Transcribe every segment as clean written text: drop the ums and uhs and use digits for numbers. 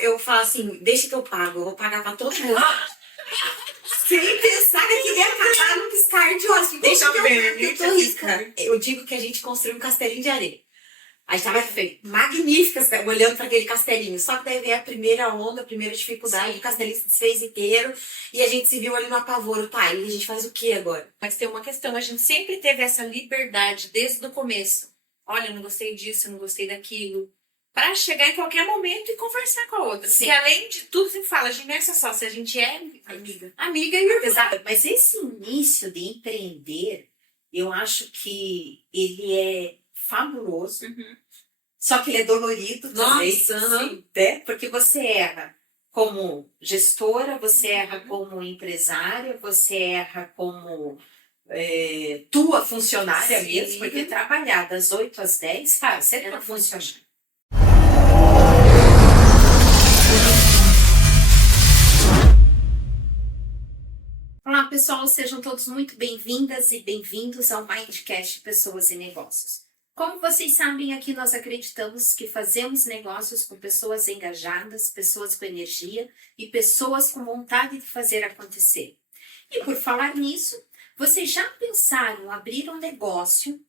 Eu falo assim, deixa que eu pago, eu vou pagar pra todo mundo. Sem pensar que aquilo ia acabar num piscar de olhos. Deixa que eu tô rica. Eu digo que a gente construiu um castelinho de areia. A gente tava magníficas olhando para aquele castelinho. Só que daí veio a primeira onda, a primeira dificuldade, o castelinho se desfez inteiro e a gente se viu ali no apavoro. Tá, e a gente faz o que agora? Mas tem uma questão, a gente sempre teve essa liberdade desde o começo. Olha, eu não gostei disso, eu não gostei daquilo. Para chegar em qualquer momento e conversar com a outra. Sim. Porque além de tudo, você fala, a gente não é só se a gente é amiga e irmã. Exato. Mas esse início de empreender, eu acho que ele é fabuloso. Só que ele é dolorido também. Nossa, né? Porque você erra como gestora, você erra como empresária, você erra como tua funcionária mesmo, porque trabalhar das 8 às 10, cara, você é tua funcionária. Olá, pessoal, sejam todos muito bem-vindas e bem-vindos ao Mindcast Pessoas e Negócios. Como vocês sabem, aqui nós acreditamos que fazemos negócios com pessoas engajadas, pessoas com energia e pessoas com vontade de fazer acontecer. E por falar nisso, vocês já pensaram em abrir um negócio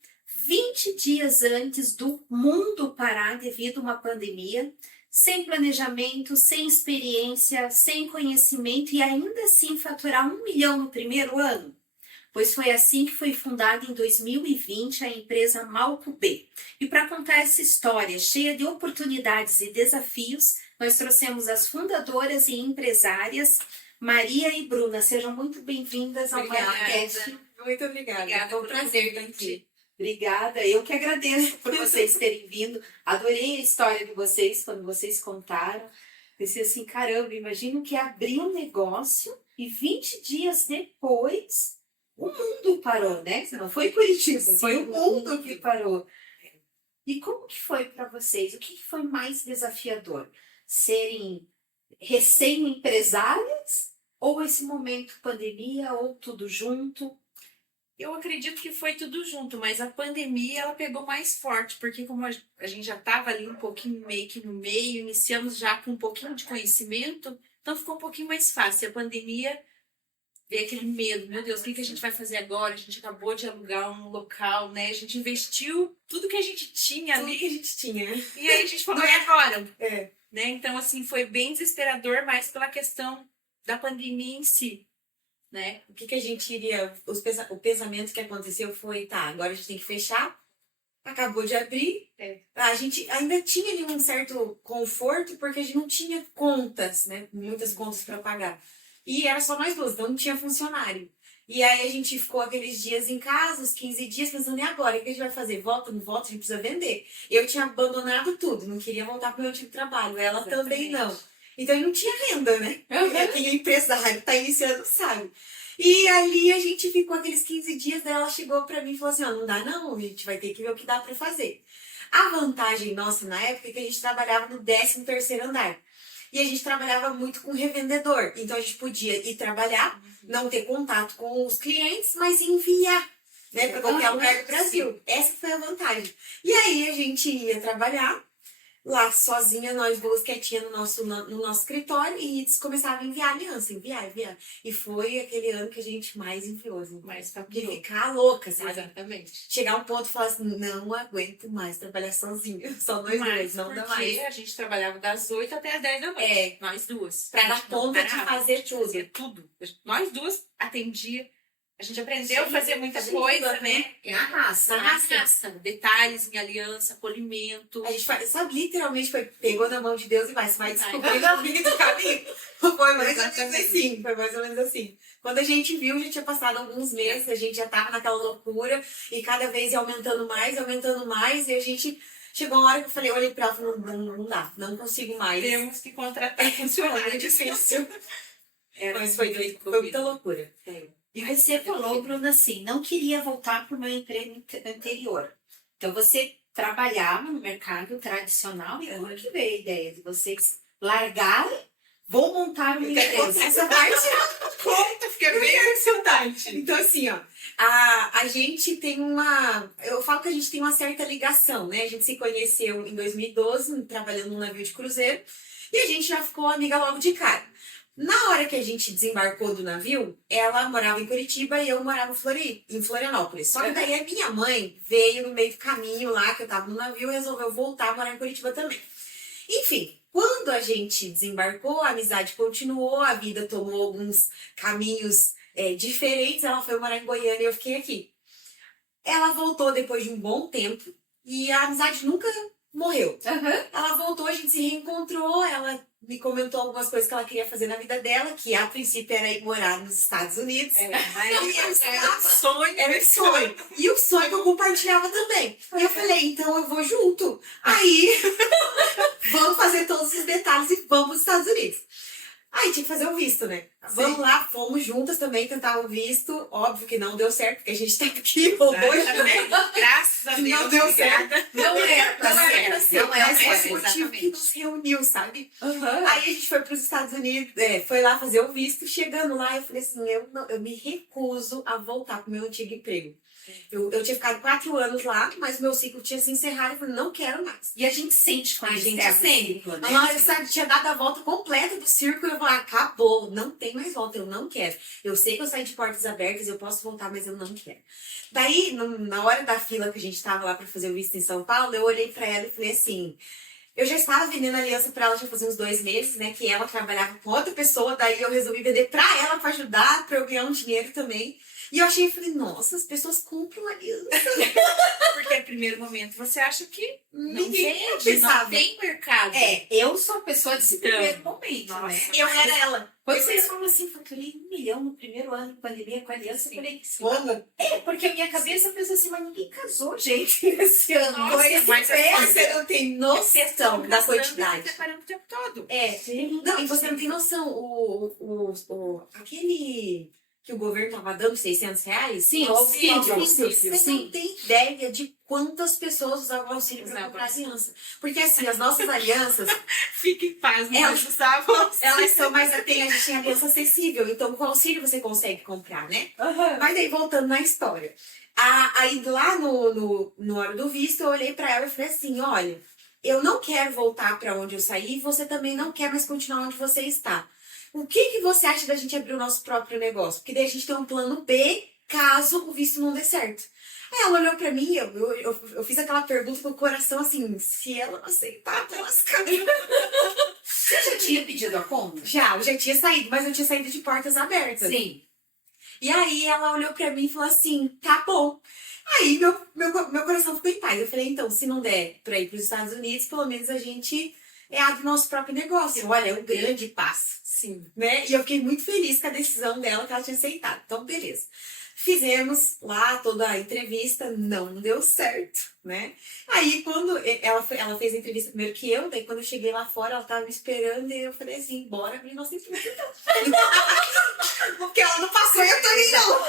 20 dias antes do mundo parar devido a uma pandemia, sem planejamento, sem experiência, sem conhecimento e ainda assim faturar 1 milhão no primeiro ano? Pois foi assim que foi fundada em 2020 a empresa Malco B. E para contar essa história cheia de oportunidades e desafios, nós trouxemos as fundadoras e empresárias Maria e Bruna. Sejam muito bem-vindas ao podcast. Muito obrigada. Foi um prazer estar aqui. Obrigada, eu que agradeço por vocês terem vindo. Adorei a história de vocês quando vocês contaram. Pensei assim, caramba, imagina que abrir um negócio e 20 dias depois o mundo parou, né? Não foi Curitiba, foi o mundo que parou. E como que foi para vocês? O que foi mais desafiador? Serem recém-empresárias ou esse momento pandemia ou tudo junto? Eu acredito que foi tudo junto, mas a pandemia ela pegou mais forte, porque como a gente já estava ali um pouquinho meio que no meio, iniciamos já com um pouquinho de conhecimento, então ficou um pouquinho mais fácil. A pandemia veio aquele medo, meu Deus, o que a gente vai fazer agora? A gente acabou de alugar um local, né? A gente investiu tudo que a gente tinha ali. Tudo que a gente tinha. E aí a gente falou, e agora? É. Né? Então, assim, foi bem desesperador, mas pela questão da pandemia em si. Né? O que a gente iria... O pensamento que aconteceu foi, tá, agora a gente tem que fechar. Acabou de abrir. A gente ainda tinha ali um certo conforto, porque a gente não tinha contas, né? Muitas contas para pagar. E era só nós duas, não tinha funcionário. E aí a gente ficou aqueles dias em casa, os 15 dias, pensando, e agora? O que a gente vai fazer? Volta, não volta? A gente precisa vender. Eu tinha abandonado tudo, não queria voltar para o meu antigo trabalho. Ela também não. Então eu não tinha renda, né? Quem é empresário, tá iniciando, sabe? E ali a gente ficou aqueles 15 dias, daí ela chegou pra mim e falou assim, ó, não dá não, a gente vai ter que ver o que dá pra fazer. A vantagem nossa na época é que a gente trabalhava no 13º andar. E a gente trabalhava muito com revendedor. Então a gente podia ir trabalhar, não ter contato com os clientes, mas enviar, né, para qualquer lugar do Brasil. Essa foi a vantagem. E aí a gente ia trabalhar lá sozinha, nós duas quietinhas no nosso escritório, e eles começavam a enviar aliança, enviar. E foi aquele ano que a gente mais enviou, assim, de ficar louca, assim. Exatamente. Chegar a um ponto e falar assim, não aguento mais trabalhar sozinha, só nós dois, não dá mais. A gente trabalhava das 8 até as 10 da noite, nós duas. Pra dar conta de fazer tudo. Fazia tudo. Nós duas atendia. A gente aprendeu a fazer muita coisa, né? Na raça. Detalhes em aliança, polimento. A gente sabe, literalmente pegou na mão de Deus e vai descobrir na vida do caminho. Foi mais ou menos assim. Quando a gente viu, já tinha passado alguns meses, a gente já tava naquela loucura e cada vez ia aumentando mais, e a gente... Chegou uma hora que eu falei, olhei pra ela e falei, não dá, não consigo mais. Temos que contratar funcionário. É difícil. Mas foi muita loucura. E você falou, Bruna, assim, não queria voltar para o meu emprego anterior. Então, você trabalhava no mercado tradicional e como que veio a ideia de vocês largarem, vou montar uma empresa? Essa parte conta, fica bem emocionante. Então, assim, ó, a gente tem eu falo que a gente tem uma certa ligação, né? A gente se conheceu em 2012, trabalhando num navio de cruzeiro. E a gente já ficou amiga logo de cara. Na hora que a gente desembarcou do navio, ela morava em Curitiba e eu morava em Florianópolis. Só que daí a minha mãe veio no meio do caminho lá, que eu tava no navio, e resolveu voltar a morar em Curitiba também. Enfim, quando a gente desembarcou, a amizade continuou, a vida tomou alguns caminhos diferentes. Ela foi morar em Goiânia e eu fiquei aqui. Ela voltou depois de um bom tempo e a amizade nunca morreu. Ela voltou, a gente se reencontrou, ela me comentou algumas coisas que ela queria fazer na vida dela, que a princípio era ir morar nos Estados Unidos. Era um sonho. Era um sonho. E o sonho que eu compartilhava também. E eu falei, então eu vou junto. Aí, vamos fazer todos os detalhes e vamos para os Estados Unidos. Aí tinha que fazer o visto, né? Sim. Vamos lá, fomos juntas também tentar o visto. Óbvio que não deu certo, porque a gente tá aqui hoje, né? Graças a Deus. Não deu certo. Não era pra ser. Não era esse motivo que nos reuniu, sabe? Aí a gente foi para os Estados Unidos, foi lá fazer o visto. Chegando lá, eu falei assim, eu me recuso a voltar pro meu antigo emprego. Eu tinha ficado 4 anos lá, mas meu ciclo tinha se encerrado e eu falei, não quero mais. E a gente sente quando A gente encerra o sente. ciclo, né? Eu tinha dado a volta completa do círculo e eu falei, acabou, não tem mais volta, eu não quero. Eu sei que eu saí de portas abertas, eu posso voltar, mas eu não quero. Daí, na hora da fila que a gente tava lá pra fazer o visto em São Paulo, eu olhei pra ela e falei assim, eu já estava vendendo aliança pra ela já fazia uns 2 meses, né, que ela trabalhava com outra pessoa, daí eu resolvi vender pra ela, pra ajudar, pra eu ganhar um dinheiro também. E eu falei, nossa, as pessoas compram aliança. Porque no primeiro momento você acha que Ninguém não sabe. tem mercado. Eu sou a pessoa desse primeiro momento, né? Eu era ela. Quando vocês falam assim, faturei 1 milhão no primeiro ano de pandemia com a aliança, eu falei, Como? porque a minha cabeça pensou assim, mas ninguém casou, gente, esse ano. Nossa, Mas mas Você não tem noção da quantidade. Preparando o tempo todo. Não, e você não tem noção. Aquele que o governo tava dando, R$600? Sim, o auxílio. Você Sim. não tem ideia de quantas pessoas usavam o auxílio para comprar aliança. Porque assim, as nossas alianças, Fique em paz, não Elas- usavam. elas são mais... A gente tem aliança acessível, então com o auxílio você consegue comprar, né? Mas daí, voltando na história. Aí lá no hora do visto, eu olhei pra ela e falei assim, olha, eu não quero voltar pra onde eu saí, você também não quer mais continuar onde você está. O que você acha da gente abrir o nosso próprio negócio? Porque daí a gente tem um plano B, caso o visto não dê certo. Aí ela olhou pra mim, eu fiz aquela pergunta com o coração assim, se ela não aceitar, tá lascada. Você já tinha pedido a conta? Eu já tinha saído, mas eu tinha saído de portas abertas. Sim. E aí ela olhou pra mim e falou assim, tá bom. Aí meu coração ficou em paz. Eu falei, então, se não der pra ir pros Estados Unidos, pelo menos a gente abre o nosso próprio negócio. Olha, é um grande passo. Sim. Né? E eu fiquei muito feliz com a decisão dela, que ela tinha aceitado. Então, beleza. Fizemos lá toda a entrevista, não deu certo, né? Aí, quando ela fez a entrevista primeiro que eu, daí quando eu cheguei lá fora, ela tava me esperando e eu falei assim, bora abrir nossa empresa então. Porque ela não passou e eu também não.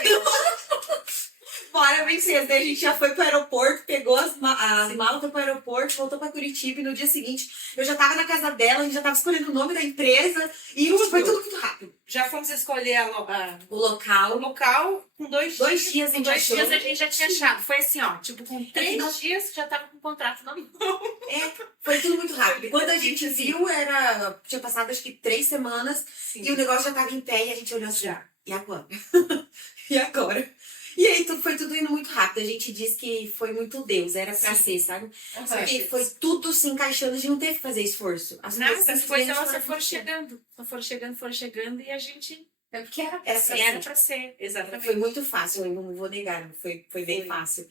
Bora, princesa. Daí a gente já foi pro aeroporto, pegou as malas, foi pro aeroporto, voltou pra Curitiba e no dia seguinte eu já tava na casa dela, a gente já tava escolhendo o nome da empresa e foi tudo muito rápido. Já fomos escolher O o local. local com 2 dias. 2 dias a gente achou. a gente já tinha achado. Foi assim, ó, tipo, com 3 dias já tava com o contrato na mão. Foi tudo muito rápido. Quando a gente viu, tinha passado acho que 3 semanas Sim. e o negócio já tava em pé e a gente olhou assim, Já. e agora? E agora? E aí foi tudo indo muito rápido. A gente diz que foi muito Deus, era pra ser, sabe? E foi tudo se encaixando, a gente não teve que fazer esforço. As Nada, coisas as coisas simplesmente elas só foram foram acontecendo. foram chegando e a gente Porque era pra Era ser. pra era pra ser. Exatamente. Foi muito fácil, eu não vou negar, foi bem fácil.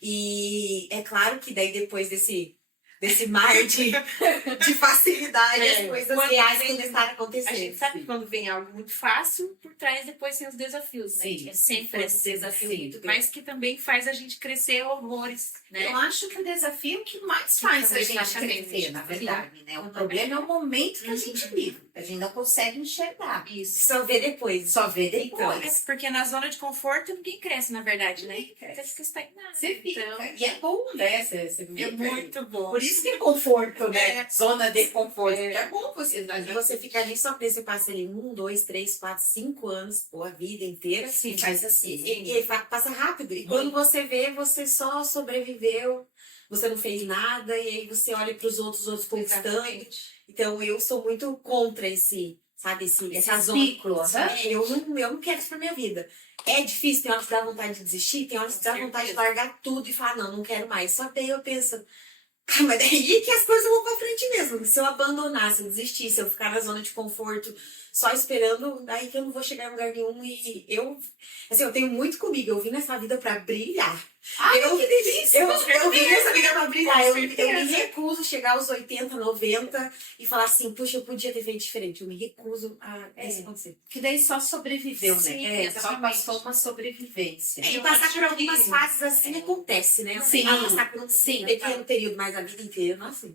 E é claro que daí depois desse mar de facilidade, as coisas Quando reais vem- começaram a A acontecer. gente sabe que quando vem algo muito fácil, por trás depois tem os desafios, né? Sim, É sempre foi esse desafio sim, muito sim. mas que também faz a gente crescer horrores, né? Eu acho que o desafio que mais faz a gente Exatamente. crescer, na verdade, né? O Uhum. problema é o momento que a gente vive. A gente não consegue enxergar. Isso. Só ver depois. Só vê Então, depois. Porque na zona de conforto ninguém cresce, na verdade, né? Ninguém cresce. Você fica estagnado. Você fica. Então, E é bom, né? Você é fica. muito bom. Por isso que é conforto, né? É. Zona de conforto. É bom você. E você fica ali só porque você passa ali 1, 2, 3, 4, 5 anos, ou a vida inteira. Sim. Faz assim. E passa rápido. E quando você vê, você só sobreviveu. você não fez nada, e aí você olha para os outros conquistando. Exatamente. Então, eu sou muito contra essa zona. ciclo, Eu não quero isso pra minha vida. É difícil, tem horas que dá vontade de desistir, tem horas que dá vontade de largar tudo e falar, não quero mais. Só que daí eu penso, mas daí que as coisas vão pra frente mesmo. Se eu abandonar, se eu desistir, se eu ficar na zona de conforto, só esperando, daí que eu não vou chegar em lugar nenhum. E eu tenho muito comigo, eu vim nessa vida pra brilhar. Que delícia! Eu vim nessa vida pra brilhar. Eu me certeza. recuso a chegar aos 80, 90 e falar assim, puxa, eu podia ter feito diferente. Eu me recuso a isso acontecer. Que daí só sobreviveu, Sim, né? Só exatamente. passou uma sobrevivência. E Eu passar acho por algumas que- fases assim acontece, né? Sim, Passar por um sim. pequeno período, mas a vida inteira, nossa.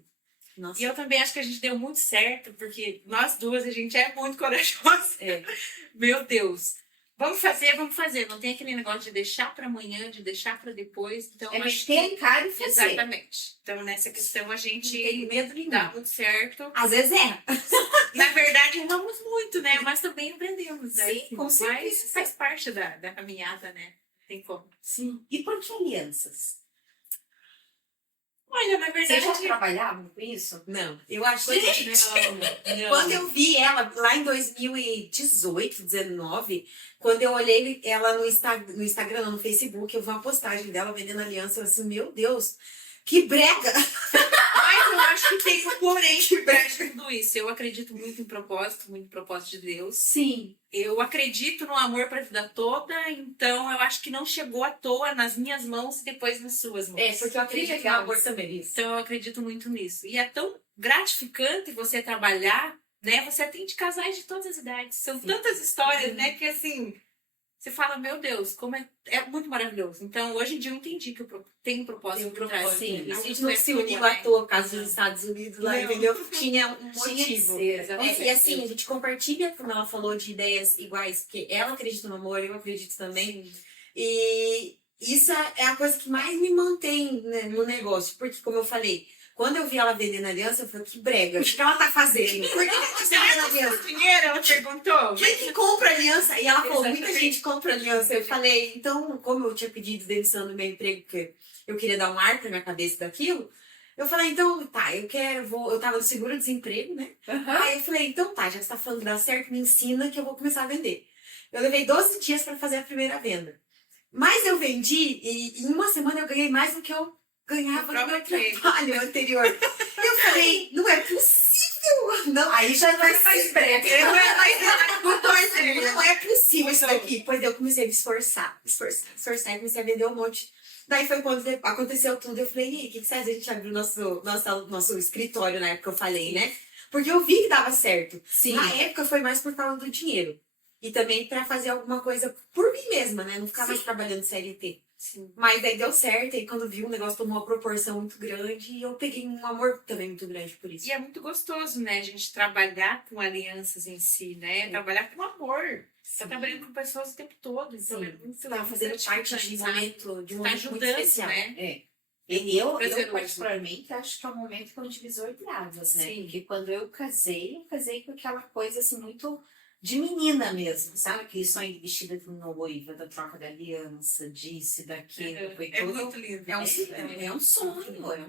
E eu também acho que a gente deu muito certo, porque nós duas, a gente é muito corajosa. É. Meu Deus. Vamos fazer. Não tem aquele negócio de deixar para amanhã, de deixar para depois. Então, É acho meter a cara e fazer. Exatamente. Então, nessa questão, a Não tem gente medo nenhum. dá muito certo. Às vezes é. Na verdade, erramos muito, né? Mas também aprendemos, né? Sim, com Mas certeza. faz parte da caminhada, né? Tem como. Sim. E por que alianças? Olha, na Vocês verdade... já trabalhavam com isso? Não, eu acho Gente! que Não. quando eu vi ela lá em 2018, 19, quando eu olhei ela no Instagram, não, no Facebook, eu vi uma postagem dela vendendo aliança, eu assim, meu Deus, que brega! Mas eu acho que tem um porém por trás de tudo isso. Eu acredito muito em propósito de Deus. Sim. Eu acredito no amor para a vida toda, então eu acho que não chegou à toa nas minhas mãos e depois nas suas mãos. É, porque eu acredito no legal amor isso. também. Isso. Então eu acredito muito nisso. E é tão gratificante você trabalhar, né? Você atende casais de todas as idades. São Sim. tantas histórias, né? Que assim, você fala, meu Deus, como é muito maravilhoso. Então hoje em dia eu entendi que eu tenho um propósito Tem um por trás. propósito. Sim. A Isso gente não não é se tua, uniu né? à toa por causa dos Estados Unidos lá, Não. entendeu? Tinha um Tinha motivo. que ser, E assim, a gente compartilha, como ela falou, de ideias iguais, porque ela acredita no amor, eu acredito também. E isso é a coisa que mais me mantém, né, no negócio. Porque, como eu falei, quando eu vi ela vendendo aliança, eu falei, que brega, o que ela tá fazendo? Por que ela tá vendendo aliança? Dinheiro, ela perguntou. Quem que compra aliança? E ela falou, muita Exatamente. gente compra aliança. Eu falei, então, como eu tinha pedido demissão do meu emprego, porque eu queria dar um ar na minha cabeça daquilo, eu falei, então, tá, eu tava no seguro-desemprego, né? Aí eu falei, então tá, já que você tá falando que dá certo, me ensina que eu vou começar a vender. Eu levei 12 dias para fazer a primeira venda. Mas eu vendi e em uma semana eu ganhei mais do que eu ganhava no meu trabalho anterior. Eu falei, não é possível. Não, Aí já não é mais brega. não é possível isso daqui. Pois eu comecei a me esforçar e comecei a vender um monte. Daí foi quando aconteceu tudo. Eu falei, e aí, o que você faz? A gente abriu nosso escritório na época, eu falei, né? Porque eu vi que dava certo. Sim. Na época foi mais por causa do dinheiro. E também pra fazer alguma coisa por mim mesma, né? Não ficar mais trabalhando CLT. Sim. Mas daí deu certo, e quando vi o negócio tomou uma proporção muito grande e eu peguei um amor também muito grande por isso. E é muito gostoso, né? A gente trabalhar com alianças em si, né? Trabalhar com amor. Você tá trabalhando com pessoas o tempo todo. Então é muito Você tá fazendo parte de um momento, de um Tá momento muito ajudando, especial. né? É. Eu Prazeroso. particularmente, acho que é um momento que é um divisor de águas, né? Sim. Porque quando eu casei com aquela coisa assim, muito de menina mesmo, sabe? Aquele sonho de vestida de noiva, da troca da aliança, disso e daquilo. Foi É tudo. muito lindo. É um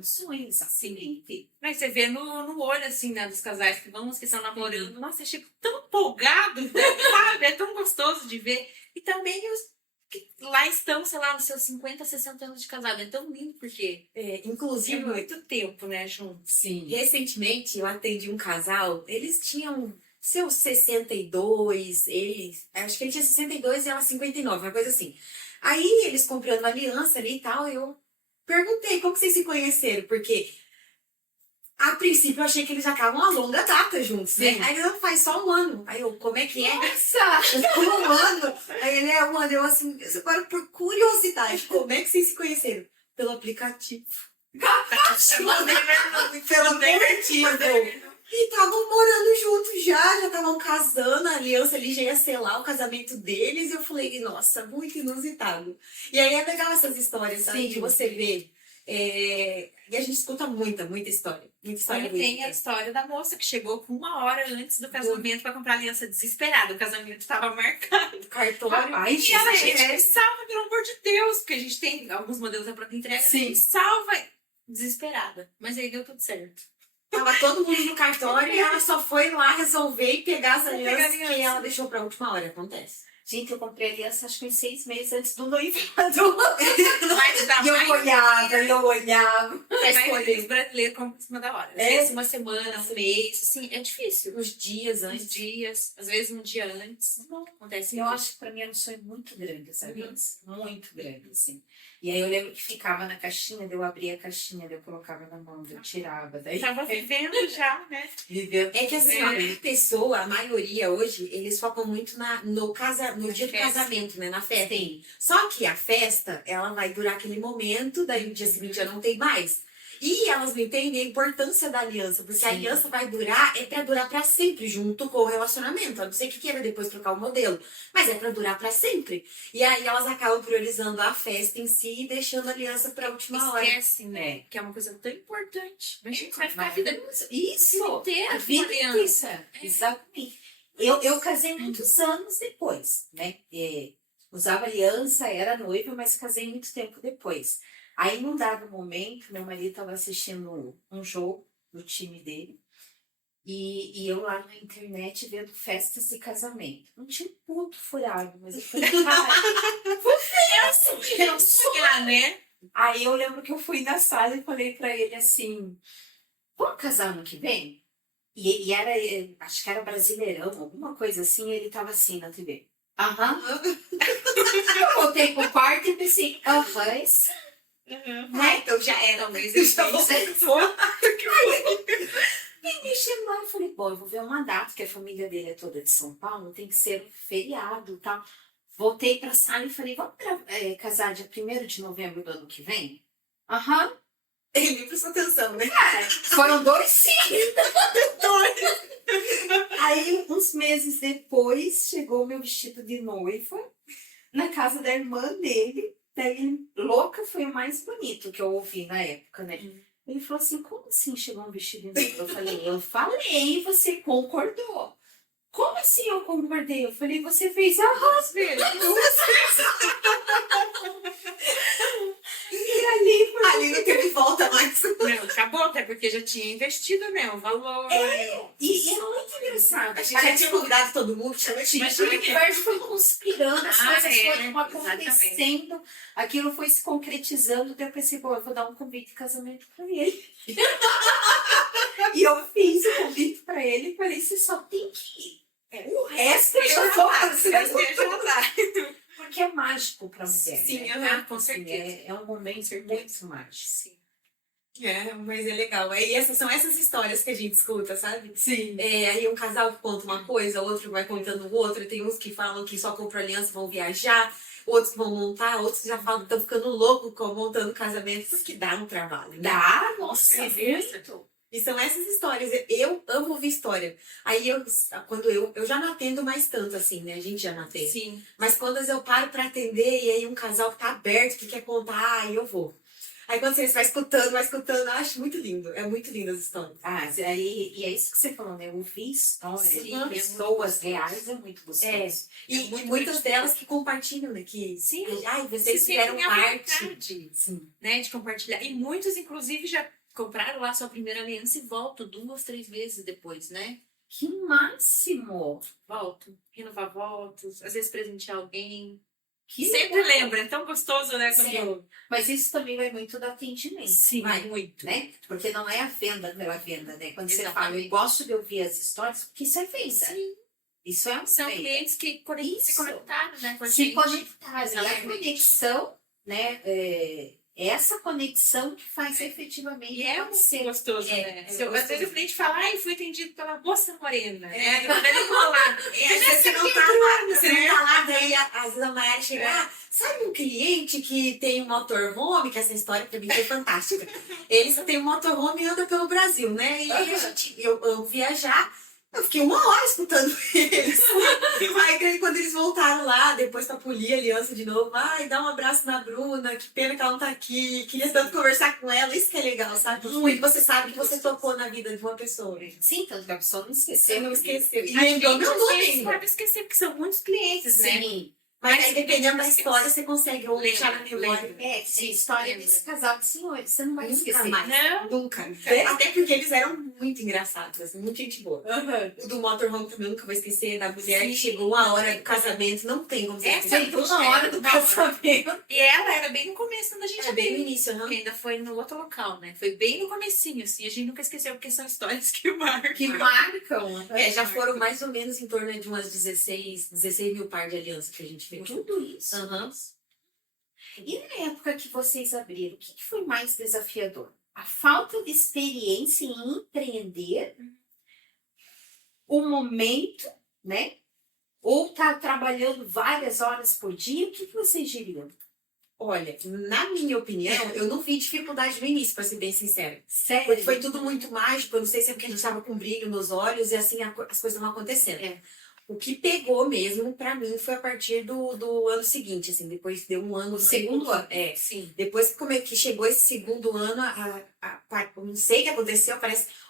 sonho, exatamente. Mas você vê no olho, assim, né, dos casais que vão, que estão namorando. Nossa, eu chego tão empolgado, né, sabe? É tão gostoso de ver. E também os que lá estão, sei lá, nos seus 50, 60 anos de casado. É tão lindo, porque Inclusive, é muito tempo, né, juntos. Sim. recentemente eu atendi um casal, eles tinham seus 62, acho que ele tinha 62 e ela 59, uma coisa assim. Aí eles comprando aliança ali e tal, eu perguntei como que vocês se conheceram, porque a princípio eu achei que eles já estavam a longa data juntos, né? Sim. Aí ele não faz só um ano. Aí eu, como é que é? Nossa! Um ano. Aí ele é um ano. Eu assim, agora por curiosidade, como é que vocês se conheceram? Pelo aplicativo. Pelo aplicativo. E estavam morando juntos já estavam casando, a aliança ali já ia selar o casamento deles. E eu falei, nossa, muito inusitado. E aí é legal essas histórias, sabe? Sim. De você ver. E a gente escuta muita história. Muita história Olha, tem a bonita. história da moça que chegou com 1 hora antes do casamento para comprar aliança desesperada. O casamento estava marcado. Cartório. Ai, E ela, gente, é. me salva, pelo amor de Deus. Porque a gente tem alguns modelos da pronta entrega. Sim. Me salva. desesperada. Mas aí deu tudo certo. Tava todo mundo no cartório e ela só foi lá resolver e pegar as alianças Pegar a que aliança. ela deixou pra última hora. Acontece. Gente, eu comprei aliança acho que uns 6 meses antes do noivado. Mas dá E eu mais olhava pra mas escolher. brasileiro compra em cima da hora. Às É? vezes uma semana, um mês, assim, é difícil. Uns dias Uns antes. dias, às vezes um dia antes. Não acontece Eu muito. acho que pra mim era um sonho muito grande essa aliança. Muito grande, assim. E aí eu lembro que ficava na caixinha, daí eu abria a caixinha, daí eu colocava na mão, daí eu tirava. Daí Tava vivendo já, né? viveu. É que assim, ó, a pessoa, a maioria hoje, eles focam muito no dia do festa. casamento, né? Na festa. Sim. Só que a festa, ela vai durar aquele momento, daí no dia seguinte já não tem mais. E elas não entendem a importância da aliança, porque a Sim. aliança vai durar, é pra durar pra sempre, junto com o relacionamento. A não ser que queira depois trocar o modelo, mas é pra durar pra sempre. E aí elas acabam priorizando a festa em si e deixando a aliança pra última hora. Esquece, né? Que é uma coisa tão importante. A gente vai ficar a Mas vida isso, inteira a com vida aliança. inteira. Exatamente. Eu casei muitos anos depois, né? Usava aliança, era noiva, mas casei muito tempo depois. Aí, num dado momento, meu marido estava assistindo um jogo do time dele e eu lá na internet vendo festas de casamento. Não tinha um ponto furado, mas eu falei, cara, eu sou. Né? Aí eu lembro que eu fui na sala e falei pra ele assim, vamos casar ano que vem? E era, acho que era Brasileirão, alguma coisa assim, e ele tava assim na TV. Aham. Eu voltei pro quarto e pensei, aham, sim. Né? Então já era, Talvez mas já voltou. E me chamou, eu falei, bom, eu vou ver uma data, que a família dele é toda de São Paulo, tem que ser um feriado e tal. Voltei pra sala e falei, vamos casar dia 1º de novembro do ano que vem? Aham. Ele nem prestou atenção, né? Foram 2 sim. Aí, uns meses depois, chegou o meu vestido de noiva na casa da irmã dele. Daí, louca, foi o mais bonito que eu ouvi na época, né? Ele falou assim, como assim chegou um vestido de noiva? Eu falei, você concordou. Como assim eu concordei? Eu falei, você fez arroz mesmo. E ali foi... Ali não teve volta mais. Não, acabou, até porque já tinha investido, né? O valor. E é muito engraçado. A gente já tinha convidado todo mundo, já tinha. Mas o universo foi conspirando, as coisas foram exatamente. acontecendo, aquilo foi se concretizando, daí eu pensei, bom, eu vou dar um convite de casamento pra ele. E eu fiz o convite pra ele e falei, você só tem que ir. O resto eu já vou fazer. Porque é mágico pra mulher. Sim, né? com certeza. É um momento muito mágico. Sim. É, mas é legal. E são essas histórias que a gente escuta, sabe? Sim. Aí um casal que conta uma coisa, outro vai contando o outro. Tem uns que falam que só compram aliança e vão viajar, outros que vão montar, outros que já falam que estão ficando loucos montando casamento, porque dá um trabalho. Né? Dá, nossa, É muito. E são essas histórias. Eu amo ouvir história. Aí quando eu já não atendo mais tanto assim, né? A gente já não atende. Sim. Mas quando eu paro pra atender e aí um casal que tá aberto, que quer contar, aí eu vou. Aí quando você vai escutando, eu acho muito lindo. É muito lindo as histórias. E é isso que você falou, né? Ouvir histórias Sim, de pessoas reais é muito gostoso. E muitas delas que compartilham, né? Que, Sim. Ai, vocês Se fizeram sentem à parte. vontade, Sim. né, de compartilhar. E muitos, inclusive, já compraram lá sua primeira aliança e voltam 2, 3 vezes depois, né? Que máximo! Voltam, renovar votos, às vezes presentear alguém. Que Sempre legal. lembra, é tão gostoso, né? Sim. Mas isso também vai muito do atendimento. Sim, vai, muito. né? Porque não é a venda pela venda, né? Quando você Exatamente. fala, eu gosto de ouvir as histórias, porque isso é venda. Sim. Isso é um São venda. clientes que se Isso. conectaram, né? Com a Se gente. conectar. E a Exatamente. conexão, né? É essa conexão que faz efetivamente E é acontecer. gostoso, É, né? é Às vezes gostoso. o cliente fala, ai, fui atendido pela moça morena. Né? Quando ele rolar. Às vezes você não tá lá, daí às vezes a Mayara chega, sabe um cliente que tem um motorhome, que essa história pra mim foi fantástica. Ele só tem um motorhome e anda pelo Brasil, né? E aí eu amo viajar, eu fiquei 1 hora escutando eles. Aí quando eles voltaram lá, depois pra polir a aliança de novo, ai, dá um abraço na Bruna, que pena que ela não tá aqui, queria tanto conversar com ela, isso que é legal, sabe? Muito, você sabe que você tocou na vida de uma pessoa. Sim, tanto que a pessoa não Você esqueceu. não esqueceu. E A gente lembrou meu às nome vezes ainda. pode esquecer, porque são muitos clientes, né? Sim. Mas aí, dependendo da história, você consegue ou deixar na memória. Lembra. É, Sim, a história lembra. desse casal de senhores, você não vai Nunca esquecer. mais. Não. Nunca. Nunca. Até porque eles eram muito engraçados, assim, muito gente boa. Aham. O do motorhome também eu nunca vou esquecer, da mulher Sim. que chegou a hora do casamento, não tem como você Essa esquecer. Gente, uma hora do casamento. E ela era bem no começo, quando a gente É bem no início, porque não? ainda foi no outro local, né? Foi bem no comecinho, assim. A gente nunca esqueceu, porque são histórias que marcam. Que marcam. É, já foram mais ou menos em torno de umas 16 mil par de alianças que a gente fez. Tudo isso. Aham. E na época que vocês abriram, o que foi mais desafiador? A falta de experiência em empreender, o momento, né? Ou tá trabalhando várias horas por dia? O que vocês diriam? Olha, na minha opinião, eu não vi dificuldade no início, pra ser bem sincera. Sério? Porque foi tudo muito mágico, eu não sei se é porque a gente tava com brilho nos olhos e assim as coisas vão acontecendo. É. O que pegou mesmo pra mim foi a partir do ano seguinte, assim, depois deu um ano. O segundo ano? É. Sim. Depois que chegou esse segundo ano, eu não sei o que aconteceu,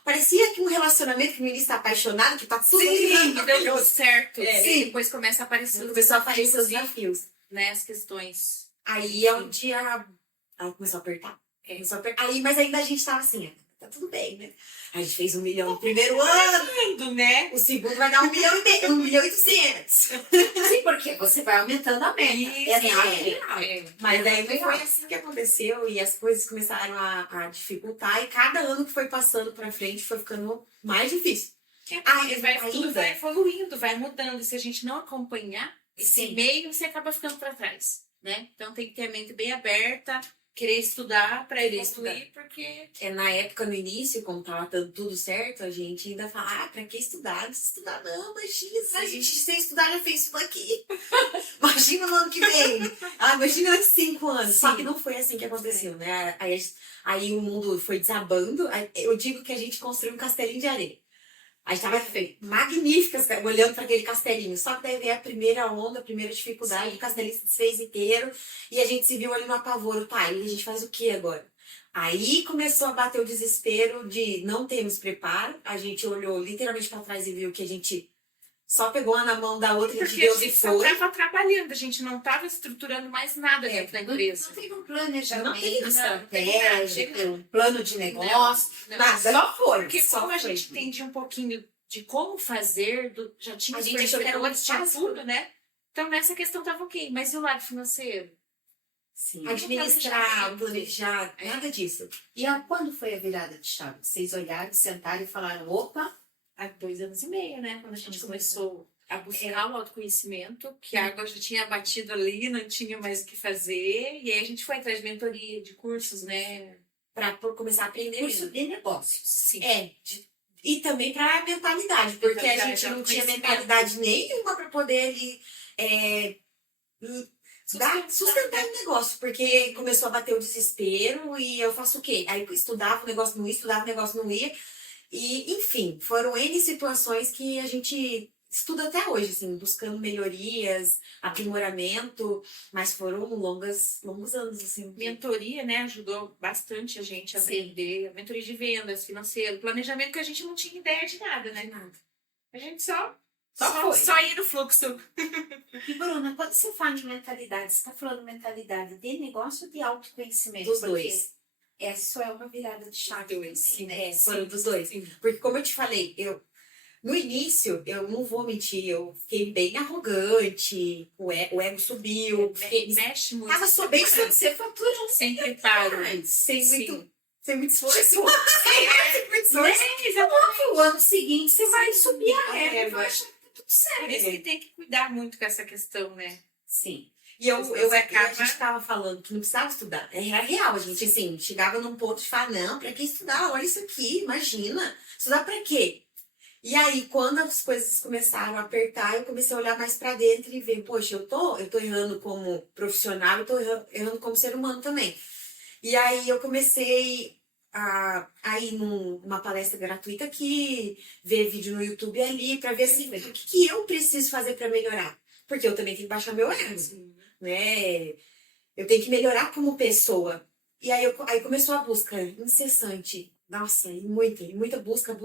parecia que um relacionamento que o menino está apaixonado, que tá tudo lindo, Deu maravilhoso. certo. É. E depois começa a aparecer os Começou a aparecer os desafios, desafios. né? As questões. Aí é um dia. Ela começou a apertar. Começou a apertar. Aí, mas ainda a gente tava assim, tá tudo bem, né? A gente fez 1 milhão no primeiro ano, Lindo, né? o segundo vai dar 1 milhão e meio, 1 milhão e 200. Sim, porque você vai aumentando a meta. Mas aí não legal. foi assim que aconteceu e as coisas começaram a dificultar e cada ano que foi passando pra frente foi ficando mais difícil. Tudo vai evoluindo, vai mudando. Se a gente não acompanhar esse Sim. meio, você acaba ficando para trás, né? Então tem que ter a mente bem aberta, querer estudar para evoluir, porque Na época, no início, como tava dando tudo certo, a gente ainda fala, pra que estudar? Não precisa estudar não, imagina, a gente sem estudar já fez isso daqui. Imagina no ano que vem. Imagina antes de 5 anos. Só Sim. que não foi assim que aconteceu, né? Aí o mundo foi desabando. Eu digo que a gente construiu um castelinho de areia. A gente tava magnífica olhando para aquele castelinho. Só que daí veio a primeira onda, a primeira dificuldade, Sim. o castelinho se desfez inteiro e a gente se viu ali no apavoro. Tá, e a gente faz o que agora? Aí começou a bater o desespero de não termos preparo. A gente olhou literalmente para trás e viu que a gente só pegou uma na mão da outra de porque a Deus e gente só foi. estava trabalhando, a gente não estava estruturando mais nada dentro da empresa. Não teve um planejamento Não teve estratégico, um plano de negócio. Não. Nada. Só foi. Porque Só como a foi. gente entendia um pouquinho de como fazer, já tinha A os gente achou que era fornecedores, muito tinha fácil. tudo, né? Então nessa questão tava ok. Mas e o lado financeiro? Sim. Administrar, planejar, nada disso. E quando foi a virada de chave? Vocês olharam, sentaram e falaram, opa, Há 2 anos e meio, né? Quando a gente começou a buscar o autoconhecimento, que a água já tinha batido ali, não tinha mais o que fazer. E aí a gente foi atrás de mentoria, de cursos, né? Pra começar a aprender curso mesmo. de negócios. Sim. E também para mentalidade, porque a Mentalidade, gente não tinha conhecimento. mentalidade nenhuma para poder ali, sustentar o negócio, porque começou a bater o desespero e eu faço o quê? Aí eu estudava, o negócio não ia, estudava, o negócio não ia. E, enfim, foram N situações que a gente estuda até hoje, assim, buscando melhorias, aprimoramento, mas foram longos anos, assim. Mentoria, né? Ajudou bastante a gente a Sim. aprender. Mentoria de vendas, financeiro, planejamento, que a gente não tinha ideia de nada, né? Nada. A gente só foi. ia no fluxo. E Bruna, quando você fala de mentalidade, você está falando mentalidade de negócio ou de autoconhecimento? Dos Porque dois. essa é uma virada de chave. Dois. também, né? Foram dos dois. Sim. Porque, como eu te falei, no início, eu não vou mentir, eu fiquei bem arrogante, o ego subiu, Mexe muito. tava bem Você fatura um Sem preparo. sem Sim. muito esforço. Sem muito né? esforço. O ano seguinte você vai subir a régua e É, vai achar que tá tudo certo. Por isso que tem que cuidar muito com essa questão, né? Sim. E a acaba- gente tava falando que não precisava estudar. Era real, a gente, assim, chegava num ponto de falar, não, pra que estudar? Olha isso aqui, imagina. Estudar pra quê? E aí, quando as coisas começaram a apertar, eu comecei a olhar mais pra dentro e ver, poxa, eu tô errando como profissional, eu tô errando como ser humano também. E aí eu comecei a ir numa palestra gratuita aqui, ver vídeo no YouTube ali, pra ver assim, o que eu preciso fazer pra melhorar? Porque eu também tenho que baixar meu ego, né? Eu tenho que melhorar como pessoa. E aí começou a busca incessante Nossa, e muita busca,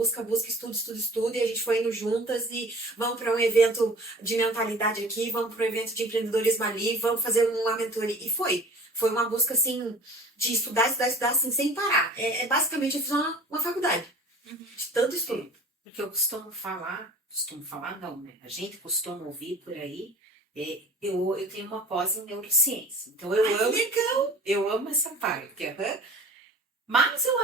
estudo, e a gente foi indo juntas e vamos para um evento de mentalidade aqui, vamos para um evento de empreendedorismo ali, vamos fazer uma mentoria. E foi uma busca, assim, de estudar, assim, sem parar. Basicamente, eu fiz uma faculdade de tanto estudo. Porque eu costumo falar não, né? A gente costuma ouvir por aí, eu tenho uma pós em neurociência, então eu amo essa parte, mas eu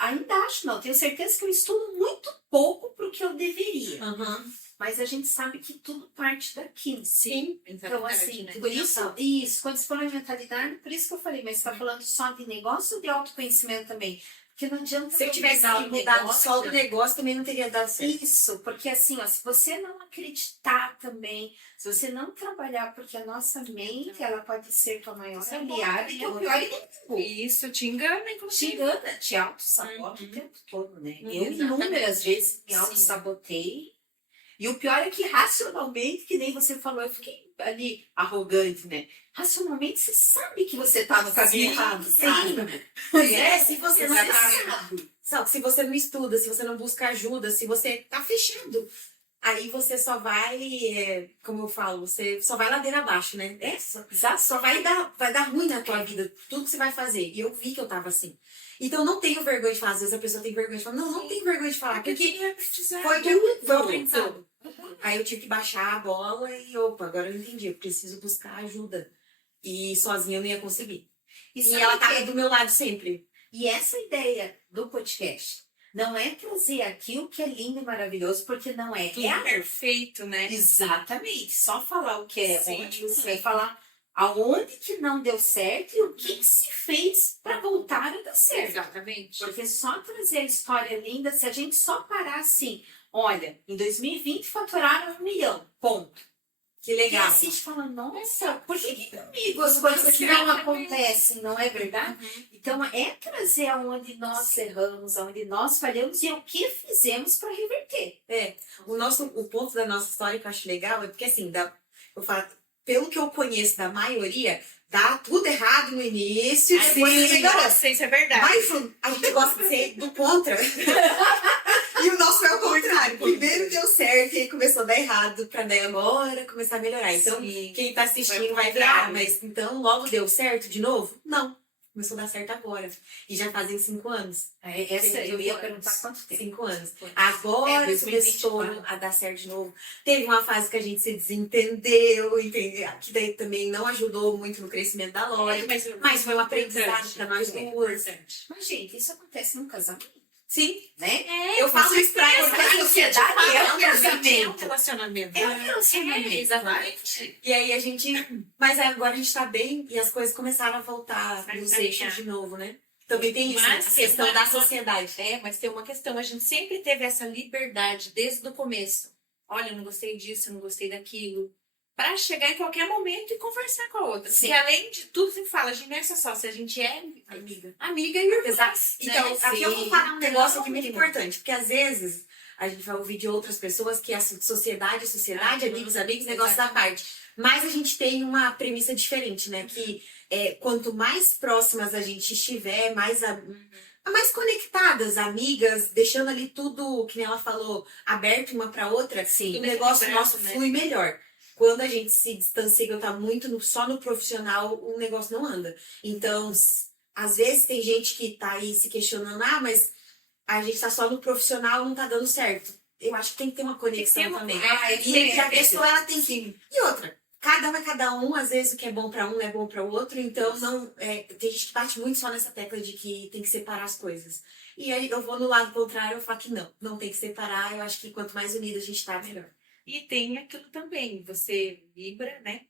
ainda acho, não, tenho certeza que eu estudo muito pouco para o que eu deveria, mas a gente sabe que tudo parte daqui, né? Sim, Então, assim, né? por isso, quando você falou em mentalidade, por isso que eu falei, mas você está falando só de negócio ou de autoconhecimento também? Porque não adianta se eu tivesse pegar o mudado negócio, só do negócio, também não teria dado certo. isso, porque assim, ó, se você não acreditar também, se você não trabalhar, porque a nossa mente, ela pode ser tua maior aliada e o pior inimigo. Isso te engana, Te inclusive. engana, te auto-sabota o tempo todo, né? Eu Exatamente. inúmeras vezes me Sim. auto-sabotei. E o pior é que racionalmente, que nem você falou, eu fiquei ali arrogante, né? Racionalmente você sabe que você tá no caminho errado. Se você não sabe, se você não estuda, se você não busca ajuda, se você tá fechado, aí você só vai, como eu falo, você só vai ladeira abaixo, né? Só vai dar ruim na tua vida, tudo que você vai fazer. E eu vi que eu tava assim. Então não tenho vergonha de falar. Às vezes a pessoa tem vergonha de falar. Não tenho vergonha de falar. Porque foi aprendizado. Aí eu tive que baixar a bola e, agora eu entendi. Eu preciso buscar ajuda. E sozinha eu não ia conseguir. E ela tava do meu lado sempre. E essa ideia do podcast não é trazer aquilo que é lindo e maravilhoso, porque não é. Tudo perfeito, né? Exatamente. Só falar o que é Sim, ótimo, você sim. vai falar aonde que não deu certo e o que se fez para voltar a dar certo. Exatamente. Porque só trazer a história linda, se a gente só parar assim, olha, em 2020 faturaram 1 milhão, ponto. Que legal. E assiste e fala, nossa, por que comigo as coisas não acontecem, não é verdade? Então, é trazer aonde nós erramos, aonde nós falhamos e o que fizemos para reverter. O ponto da nossa história que eu acho legal é porque, assim, eu falo, pelo que eu conheço da maioria, dá tudo errado no início, depois melhora. Isso é verdade. Mas a gente gosta de ser do contra. E o nosso é o contrário. Primeiro deu certo e aí começou a dar errado pra daí agora começar a melhorar. Então, Sim. quem tá assistindo vai ver, mas então logo deu certo de novo? Não. Começou a dar certo agora. E já fazem 5 anos. Eu ia perguntar quanto tempo. 5 anos. Agora 2024. começou a dar certo de novo. Teve uma fase que a gente se desentendeu, que daí também não ajudou muito no crescimento da loja. Mas foi um aprendizado pra nós duas. Mas, gente, isso acontece num casamento, Sim. né? Eu faço isso pra Porque a sociedade é um casamento. relacionamento. É um relacionamento. Exatamente. E aí mas agora a gente tá bem e as coisas começaram a voltar Vai nos caminhar. eixos de novo, né? Também tem isso, Mas a questão tem da uma- sociedade. Mas tem uma questão, a gente sempre teve essa liberdade desde o começo. Olha, eu não gostei disso, eu não gostei daquilo. Pra chegar em qualquer momento e conversar com a outra. Sim. Porque além de tudo, você fala, a gente não é só sócia, a gente é amiga e irmã. Exato. Então, né? aqui eu vou Sim. falar um negócio aqui muito importante, porque às vezes a gente vai ouvir de outras pessoas que a sociedade, amigos, negócio da parte. Mas a gente tem uma premissa diferente, né? Que quanto mais próximas a gente estiver, mais conectadas, amigas, deixando ali tudo, que nem ela falou, aberto uma pra outra, Sim. o negócio equilibrado, nosso né? flui melhor. Quando a gente se distancia, tá muito só no profissional, o negócio não anda. Então, às vezes tem gente que tá aí se questionando, mas a gente tá só no profissional, não tá dando certo. Eu acho que tem que ter uma conexão também. E a pessoa, ela tem que... E outra, cada um é cada um, às vezes o que é bom pra um não é bom pra outro, então tem gente que bate muito só nessa tecla de que tem que separar as coisas. E aí eu vou no lado contrário, eu falo que não tem que separar, eu acho que quanto mais unida a gente tá, melhor. E tem aquilo também, você vibra, né?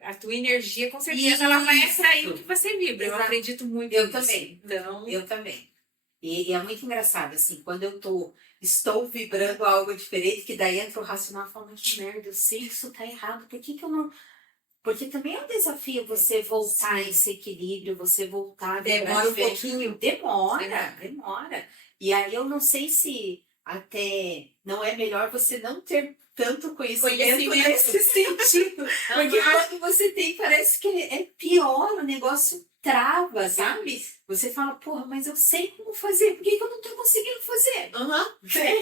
A tua energia, com certeza, ela vai atrair o que você vibra. Eu Exato. acredito muito Eu nisso. também. Então, Eu também. E é muito engraçado, assim, quando eu estou vibrando algo diferente, que daí entra o racional e fala, mas que merda, eu sei que isso tá errado, por que eu não... Porque também é um desafio você voltar a esse equilíbrio, você voltar a vibrar Demora um diferente. pouquinho. Demora. E aí eu não sei se até não é melhor você não ter tanto conhecimento nesse sentido. Porque quando você tem, parece que é pior o negócio. trava, sabe? Você fala, porra, mas eu sei como fazer, por que que eu não tô conseguindo fazer?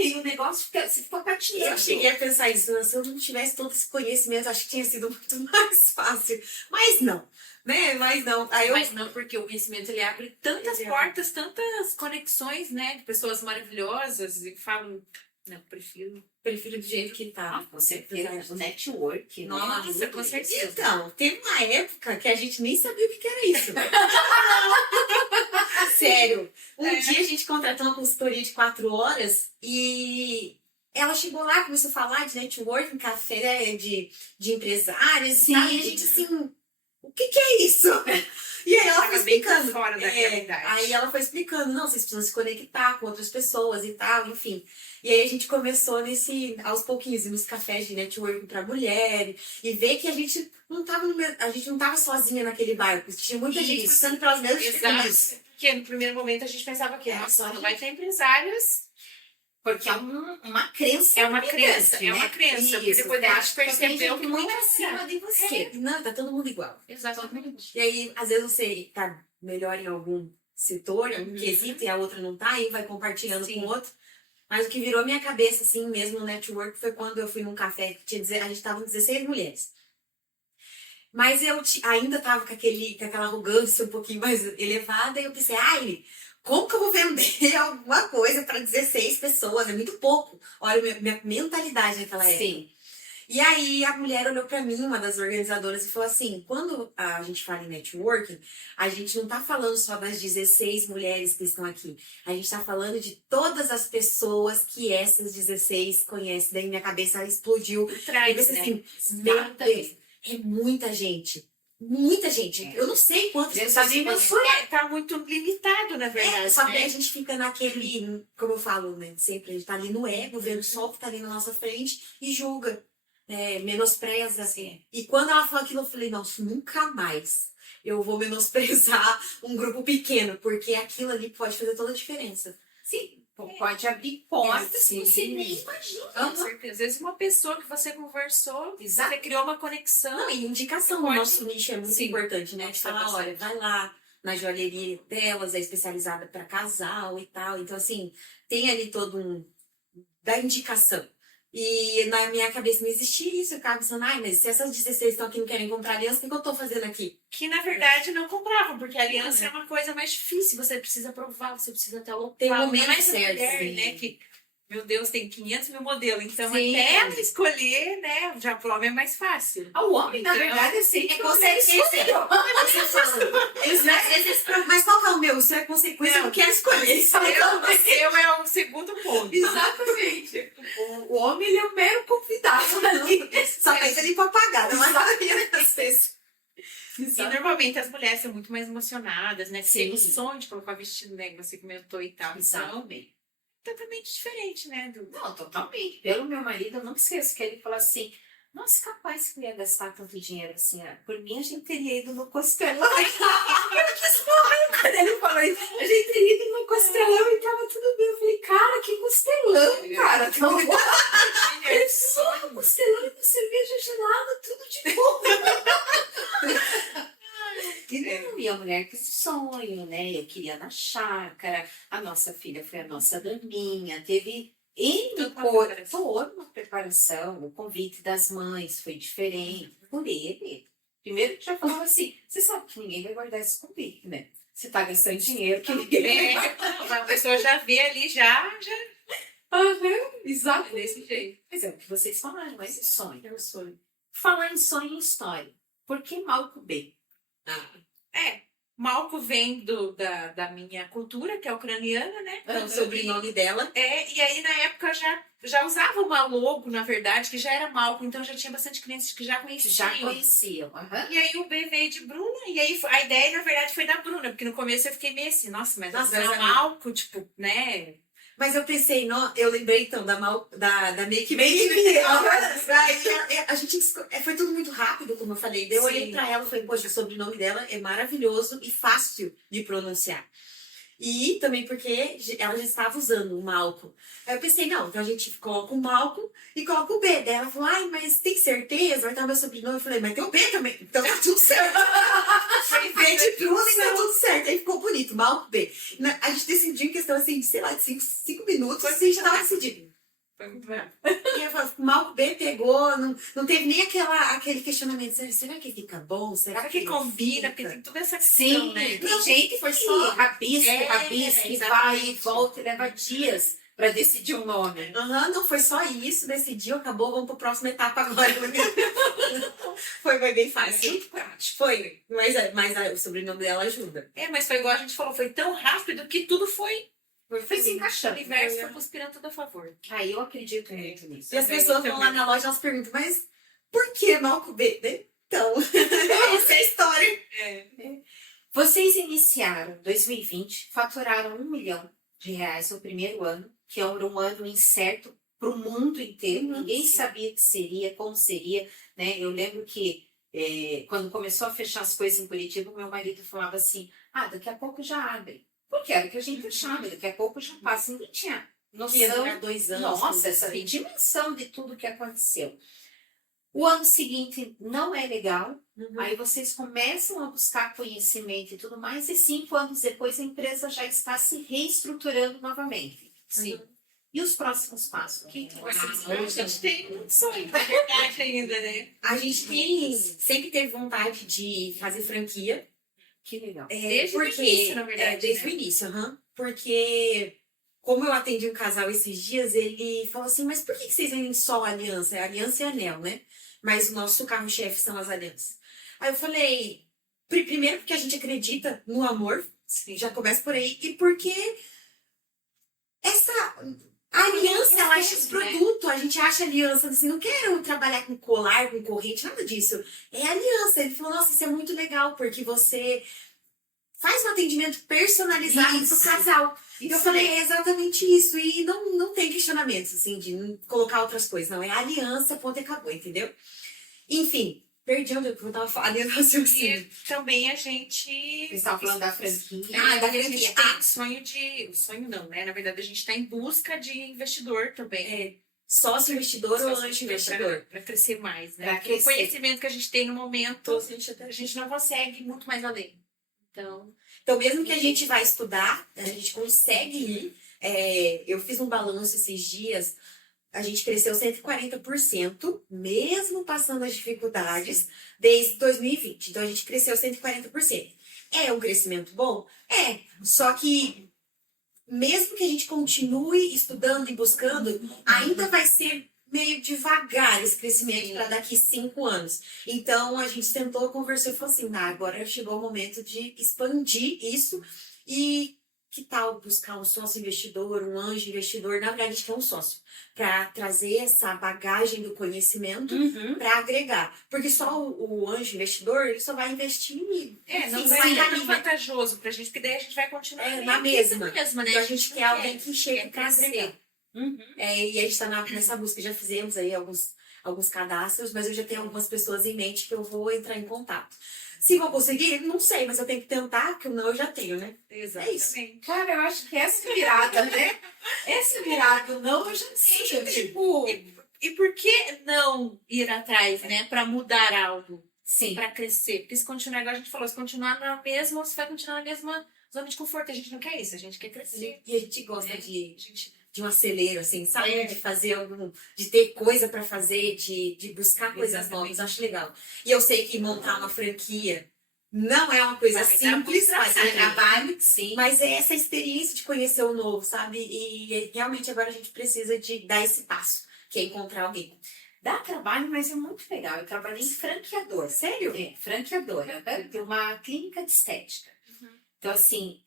E o negócio fica, você fica patinando. Eu cheguei a pensar isso, né? Se eu não tivesse todo esse conhecimento, acho que tinha sido muito mais fácil. Mas não, né? Mas não. Aí eu... Mas não, porque o conhecimento ele abre tantas portas, tantas conexões, né? De pessoas maravilhosas e falam, não, prefiro do jeito que tá. Com certeza, o network, né? Nossa, com certeza. Então, teve uma época que a gente nem sabia o que era isso. Sério. Um dia a gente contratou uma consultoria de 4 horas e ela chegou lá, começou a falar de networking, café de empresários. Sim. E a gente assim, o que é isso? E aí ela foi explicando. Fora da realidade. Aí ela foi explicando, não, vocês precisam se conectar com outras pessoas e tal, enfim. E aí a gente começou aos pouquinhos, nos cafés de networking pra mulher, e ver que a gente não tava sozinha naquele barco. Tinha muita gente passando pelas mesmas dificuldades. Exato. Porque no primeiro momento a gente pensava que, nossa, não vai ter empresários. Porque é uma crença. É uma limitante, crença, é uma crença. Isso, Porque depois a gente percebeu que muito não acima de você. Não, tá todo mundo igual. Exatamente. E aí, às vezes você tá melhor em algum setor, em algum quesito, e a outra não tá, e vai compartilhando com o outro. Mas o que virou minha cabeça, assim, mesmo no network, foi quando eu fui num café que a gente tava com 16 mulheres. Mas eu ainda tava com aquela arrogância um pouquinho mais elevada, e eu pensei, como que eu vou vender alguma coisa para 16 pessoas? É muito pouco. Olha, minha mentalidade naquela época. Sim. E aí a mulher olhou para mim, uma das organizadoras, e falou assim, quando a gente fala em networking, a gente não tá falando só das 16 mulheres que estão aqui. A gente tá falando de todas as pessoas que essas 16 conhecem. Daí minha cabeça explodiu. Traz, eu pensei né? assim, meu Deus, é muita gente. Muita gente. Eu não sei quantas pessoas conhecem. Tá muito limitado, na verdade. Só que a gente fica naquele, como eu falo, né? Sempre a gente tá ali no ego, vendo só o que tá ali na nossa frente e julga. Menospreza, assim. E quando ela falou aquilo, eu falei, nossa, nunca mais eu vou menosprezar um grupo pequeno, porque aquilo ali pode fazer toda a diferença. Sim, pode abrir portas que você nem imagina. Com certeza. Às vezes uma pessoa que você conversou, você criou uma conexão. Não, e indicação no nosso nicho é muito importante, né? De falar, olha, vai lá na joalheria delas, é especializada para casal e tal. Então, assim, tem ali todo da indicação. E na minha cabeça não existia isso. Eu ficava pensando, mas se essas 16 estão aqui e não querem comprar aliança, o que eu tô fazendo aqui? Que na verdade não compravam, porque a aliança é uma coisa mais difícil. Você precisa provar, você precisa ter o tem um local. momento Mais certo, mulher, né? Que, meu Deus, tem 500 mil modelos. Então, Sim. até ela escolher, né? Já pro homem é mais fácil. O homem, na verdade, assim, é consequência. Mas qual que é o meu? Isso é consequência, eu não quero escolher. Isso O seu é o segundo ponto. Exatamente. O homem, ele é um mero convidado ali. Só pensa ali pra pagar, não é? E normalmente as mulheres são muito mais emocionadas, né? Tem o Sim. sonho de colocar vestido, né? Que você comentou e tal. Então, Exatamente. totalmente diferente, né? Não, totalmente. Pelo meu marido, eu não esqueço que ele falou assim, nossa, capaz que eu ia gastar tanto dinheiro assim. Por mim, a gente teria ido no Costelão. Eu quis morrer quando ele falou isso. A gente teria ido no Costelão e tava tudo bem. Eu falei, cara, que Costelão, cara. Tão ele só no Costelão e com cerveja gelada, tudo de bom. E a mulher que sonho, né? Eu queria na chácara. A nossa filha foi a nossa daminha. Teve N coisas. Toda uma preparação. O convite das mães foi diferente. Por ele. Primeiro que já falava assim, você sabe que ninguém vai guardar esse convite, né? Você tá gastando dinheiro que ninguém vai guardar. A pessoa já vê ali, já Exato. desse jeito. Mas é o que vocês falaram, mas sonho. É o sonho. Falar em sonho e história. Por que Malco B? Malco vem da minha cultura, que é ucraniana, né? É o sobrenome dela. E aí na época já usava uma logo, na verdade, que já era Malco, então já tinha bastante clientes que já conheciam. Já conheciam. E aí o B veio de Bruna, e aí a ideia, na verdade, foi da Bruna, porque no começo eu fiquei meio assim, nossa, mas é Malco, tipo, né? Mas eu pensei, eu lembrei então da Make Me. A gente foi tudo muito rápido, como eu falei. Daí eu olhei pra ela e falei, poxa, o sobrenome dela é maravilhoso e fácil de pronunciar. E também porque ela já estava usando o Malco. Aí eu pensei, não, então a gente coloca o Malco e coloca o B. Daí ela falou, ai, mas tem certeza? Vai estar meu sobrenome? Eu falei, mas tem o B também. Então tá tudo certo. Foi B de tudo e tá tudo certo. Aí ficou bonito, Malco B. A gente decidiu em questão, assim, de, sei lá, de 5 minutos, a gente já tava decidido. Foi muito bom. E eu falei, Malco B pegou, não teve nem aquele questionamento. Será que fica bom? Será Que combina, porque tem toda essa questão, Sim, né? tem gente que foi só- rabisque, É, vai exatamente. e volta e leva dias para decidir um nome. Aham, não foi só isso, decidiu, acabou, vamos pra próxima etapa agora. Foi bem É fácil. muito prático. Foi, mas o sobrenome dela ajuda. Mas foi igual a gente falou, foi tão rápido que tudo foi Foi se o encaixando. universo foi conspirando tudo a favor. Aí eu acredito muito nisso. E as pessoas vão lá na loja, elas perguntam, mas por que Malco B? Então, essa é a história. Vocês iniciaram 2020, faturaram R$1 milhão no primeiro ano, que era um ano incerto para o mundo inteiro. Ninguém sabia que seria, como seria, né? Eu lembro que quando começou a fechar as coisas em Curitiba, meu marido falava assim, daqui a pouco já abre. Porque era o que a gente achava, daqui a pouco já passa. Ninguém tinha Que ia noção. durar 2 anos. Nossa, essa dimensão de tudo que aconteceu. O ano seguinte não é legal. Aí vocês começam a buscar conhecimento e tudo mais, e 5 anos depois a empresa já está se reestruturando novamente. Sim. E os próximos passos? O que vocês A gente tem muito sonho, na verdade, ainda, né? A gente sempre teve vontade de fazer franquia. Que legal. Desde o início, na verdade, Desde né? o início, porque como eu atendi um casal esses dias, ele falou assim, mas por que vocês vendem só aliança? É aliança e anel, né? Mas o nosso carro-chefe são as alianças. Aí eu falei, primeiro porque a gente acredita no amor, já começa por aí, e porque essa aliança, ela acha esse produto, a gente acha aliança, assim, não quero trabalhar com colar, com corrente, nada disso. É aliança. Ele falou, nossa, isso é muito legal, porque você faz um atendimento personalizado pro casal. E eu falei, é exatamente isso. E não tem questionamentos, assim, de não colocar outras coisas. Não, é aliança, ponto e acabou, entendeu? Enfim, perdi onde eu tava falando. E também a gente... Vocês estavam falando da franquia. da A gente franquia. tem sonho de... Sonho não, né? Na verdade, a gente está em busca de investidor também. Sócio investidor ou anjo investidor? Para crescer mais, né? Pra Porque o crescer. conhecimento que a gente tem no momento, a gente não consegue ir muito mais além. Então, mesmo que a gente vá estudar, a gente consegue ir. Eu fiz um balanço esses dias, a gente cresceu 140%, mesmo passando as dificuldades, desde 2020. Então, a gente cresceu 140%. É um crescimento bom? É. Só que, mesmo que a gente continue estudando e buscando, ainda vai ser meio devagar esse crescimento para daqui 5 anos. Então, a gente sentou, conversou e falou assim, agora chegou o momento de expandir isso e que tal buscar um sócio investidor, um anjo investidor, na verdade a gente quer um sócio, para trazer essa bagagem do conhecimento para agregar. Porque só o anjo investidor, ele só vai investir não vai ser tão vantajoso pra gente, porque daí a gente vai continuar na mesma. né? Então, a gente quer alguém que chegue para agregar. E a gente está nessa busca, já fizemos aí alguns cadastros, mas eu já tenho algumas pessoas em mente que eu vou entrar em contato. Se vou conseguir, não sei, mas eu tenho que tentar, porque o não eu já tenho, né? Exatamente. É isso. Cara, eu acho que essa virada, né? Essa virada, não, eu já tenho. Tipo, E por que não ir atrás, né? Pra mudar algo, sim. pra crescer? Porque se continuar, igual a gente falou, se continuar na mesma, você vai continuar na mesma zona de conforto. A gente não quer isso, a gente quer crescer. E a gente gosta de um acelero, assim, sabe? De fazer de ter coisa pra fazer, de buscar coisas novas, acho legal. E eu sei que montar uma franquia não é uma coisa simples, mas é trabalho, sim. mas é essa experiência de conhecer o novo, sabe? E realmente agora a gente precisa de dar esse passo, que é encontrar alguém. Dá trabalho, mas é muito legal. Eu trabalhei em franqueador. Sério? Franqueadora. Tem uma clínica de estética. Então, assim,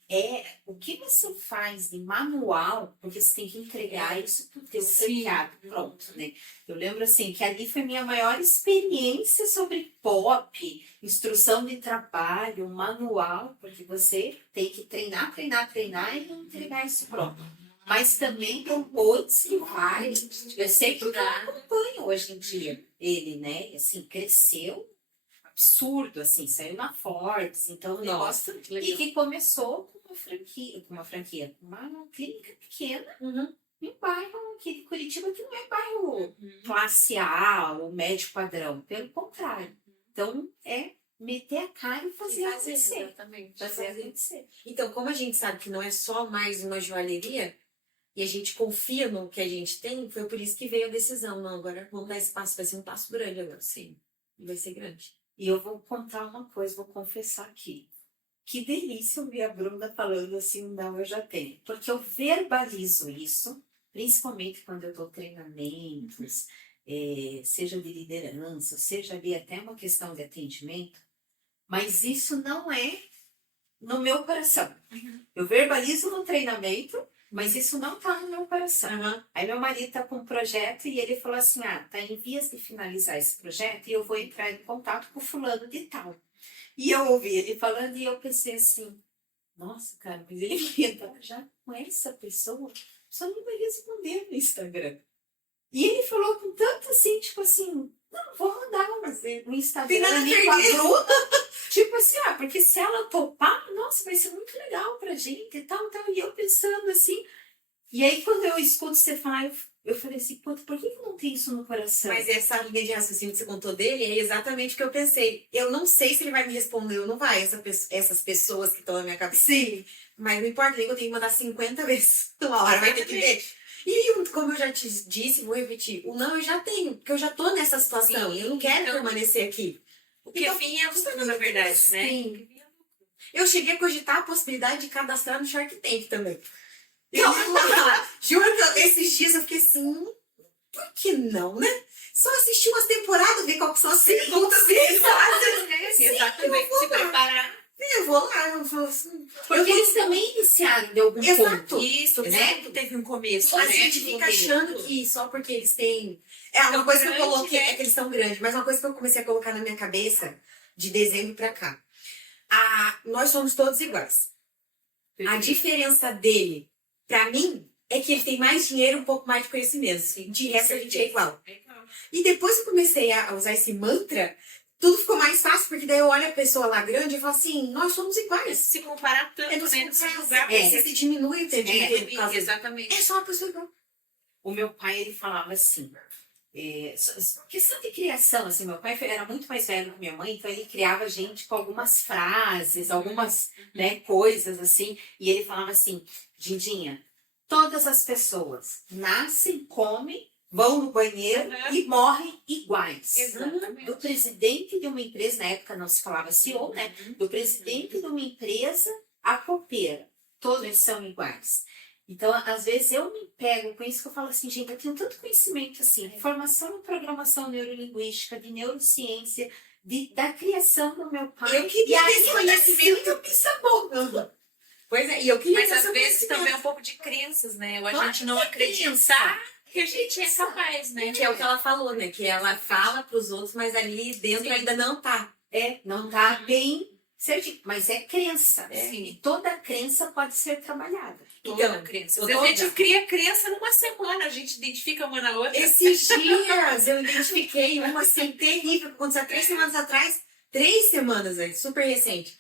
o que você faz de manual, porque você tem que entregar isso pro teu franqueado, pronto, né? Eu lembro, assim, que ali foi minha maior experiência sobre POP, instrução de trabalho, manual, porque você tem que treinar e entregar isso pronto. Mas também depois que vai, eu sei porque eu acompanho hoje em dia ele, né? Assim, cresceu absurdo, assim, saiu na Forbes, então o negócio, e que começou com uma franquia, uma clínica pequena, Uhum. em um bairro aqui de Curitiba que não é bairro classe A ou médio padrão, pelo contrário. Então, é meter a cara e fazer acontecer. Exatamente. Fazer acontecer. Então, como a gente sabe que não é só mais uma joalheria, e a gente confia no que a gente tem, foi por isso que veio a decisão. Não, agora vamos dar esse passo, vai ser um passo grande agora, sim. Vai ser grande. E eu vou contar uma coisa, vou confessar aqui. Que delícia ouvir a Bruna falando assim, não, eu já tenho. Porque eu verbalizo isso, principalmente quando eu dou treinamentos, seja de liderança, seja ali até uma questão de atendimento, mas isso não é no meu coração. Eu verbalizo no treinamento, mas isso não está no meu coração. Uhum. Aí meu marido está com um projeto e ele falou assim, tá em vias de finalizar esse projeto e eu vou entrar em contato com o fulano de tal. E eu ouvi ele falando e eu pensei assim, nossa, cara, mas ele vai entrar já com essa pessoa, só não vai responder no Instagram. E ele falou com tanto assim, tipo assim, não, vou mandar no Instagram ali com a Bruna. Tipo assim, porque se ela topar, nossa, vai ser muito legal pra gente e tal. E eu pensando assim. E aí, quando eu escuto você falar, eu falei assim, por que não tem isso no coração? Mas essa linha de raciocínio que você contou dele é exatamente o que eu pensei. Eu não sei se ele vai me responder ou não vai, essas pessoas que estão na minha cabeça. Sim. Mas não importa, nem que eu tenho que mandar 50 vezes. Uma hora vai ter que ver. E como eu já te disse, vou repetir, o não eu já tenho, porque eu já tô nessa situação. Sim, eu não quero então, permanecer aqui. O que vinha é lucro, na verdade, né? Sim. Eu cheguei a cogitar a possibilidade de cadastrar no Shark Tank também. Juro que esses dias eu fiquei assim, por que não, né? Só assistir umas temporadas, ver qual que são as perguntas que eles fazem. Exatamente, se preparar. Eu vou lá, eu vou assim. Porque eles também iniciaram de algum ponto. Isso, né? tudo teve um começo. A né? gente fica achando que só porque eles têm. É uma coisa que eu coloquei, é que eles são grandes, mas uma coisa que eu comecei a colocar na minha cabeça de dezembro pra cá. Nós somos todos iguais. A diferença dele, pra mim, é que ele tem mais dinheiro e um pouco mais de conhecimento. De resto, a gente é igual. E depois que eu comecei a usar esse mantra, tudo ficou mais fácil, porque daí eu olho a pessoa lá grande e falo assim, nós somos iguais. Se comparar tanto, Não né? Não se julgar. Você se diminui o entendimento. por causa disso. Exatamente. É só uma pessoa igual. O meu pai, ele falava assim, questão de criação, assim, meu pai era muito mais velho que minha mãe, então ele criava a gente com algumas frases, algumas, né, coisas, assim, e ele falava assim, Dindinha, todas as pessoas nascem, comem, vão no banheiro e morrem iguais. Exatamente. Do presidente de uma empresa, na época não se falava CEO, né, do presidente de uma empresa à copeira, todos são iguais. Então, às vezes, eu me pego com isso que eu falo assim, gente, eu tenho tanto conhecimento, assim, formação em programação neurolinguística, de neurociência, da criação do meu pai. Eu queria ter esse conhecimento. Eu pensa bom. Pois é, e eu queria Mas ter às esse vezes conhecimento. também é um pouco de crenças, né? Ou a Claro gente não que é acreditar que a gente é capaz, né? Que é o que ela falou, né? Que ela fala pros outros, mas ali dentro ainda não tá. Não tá bem certinho, mas é crença. Sim. E toda crença pode ser trabalhada. Toda crença. toda. A gente cria crença numa semana, a gente identifica uma na outra. Esses dias eu identifiquei uma assim terrível que aconteceu há 3 semanas atrás. 3 semanas, velho, super recente.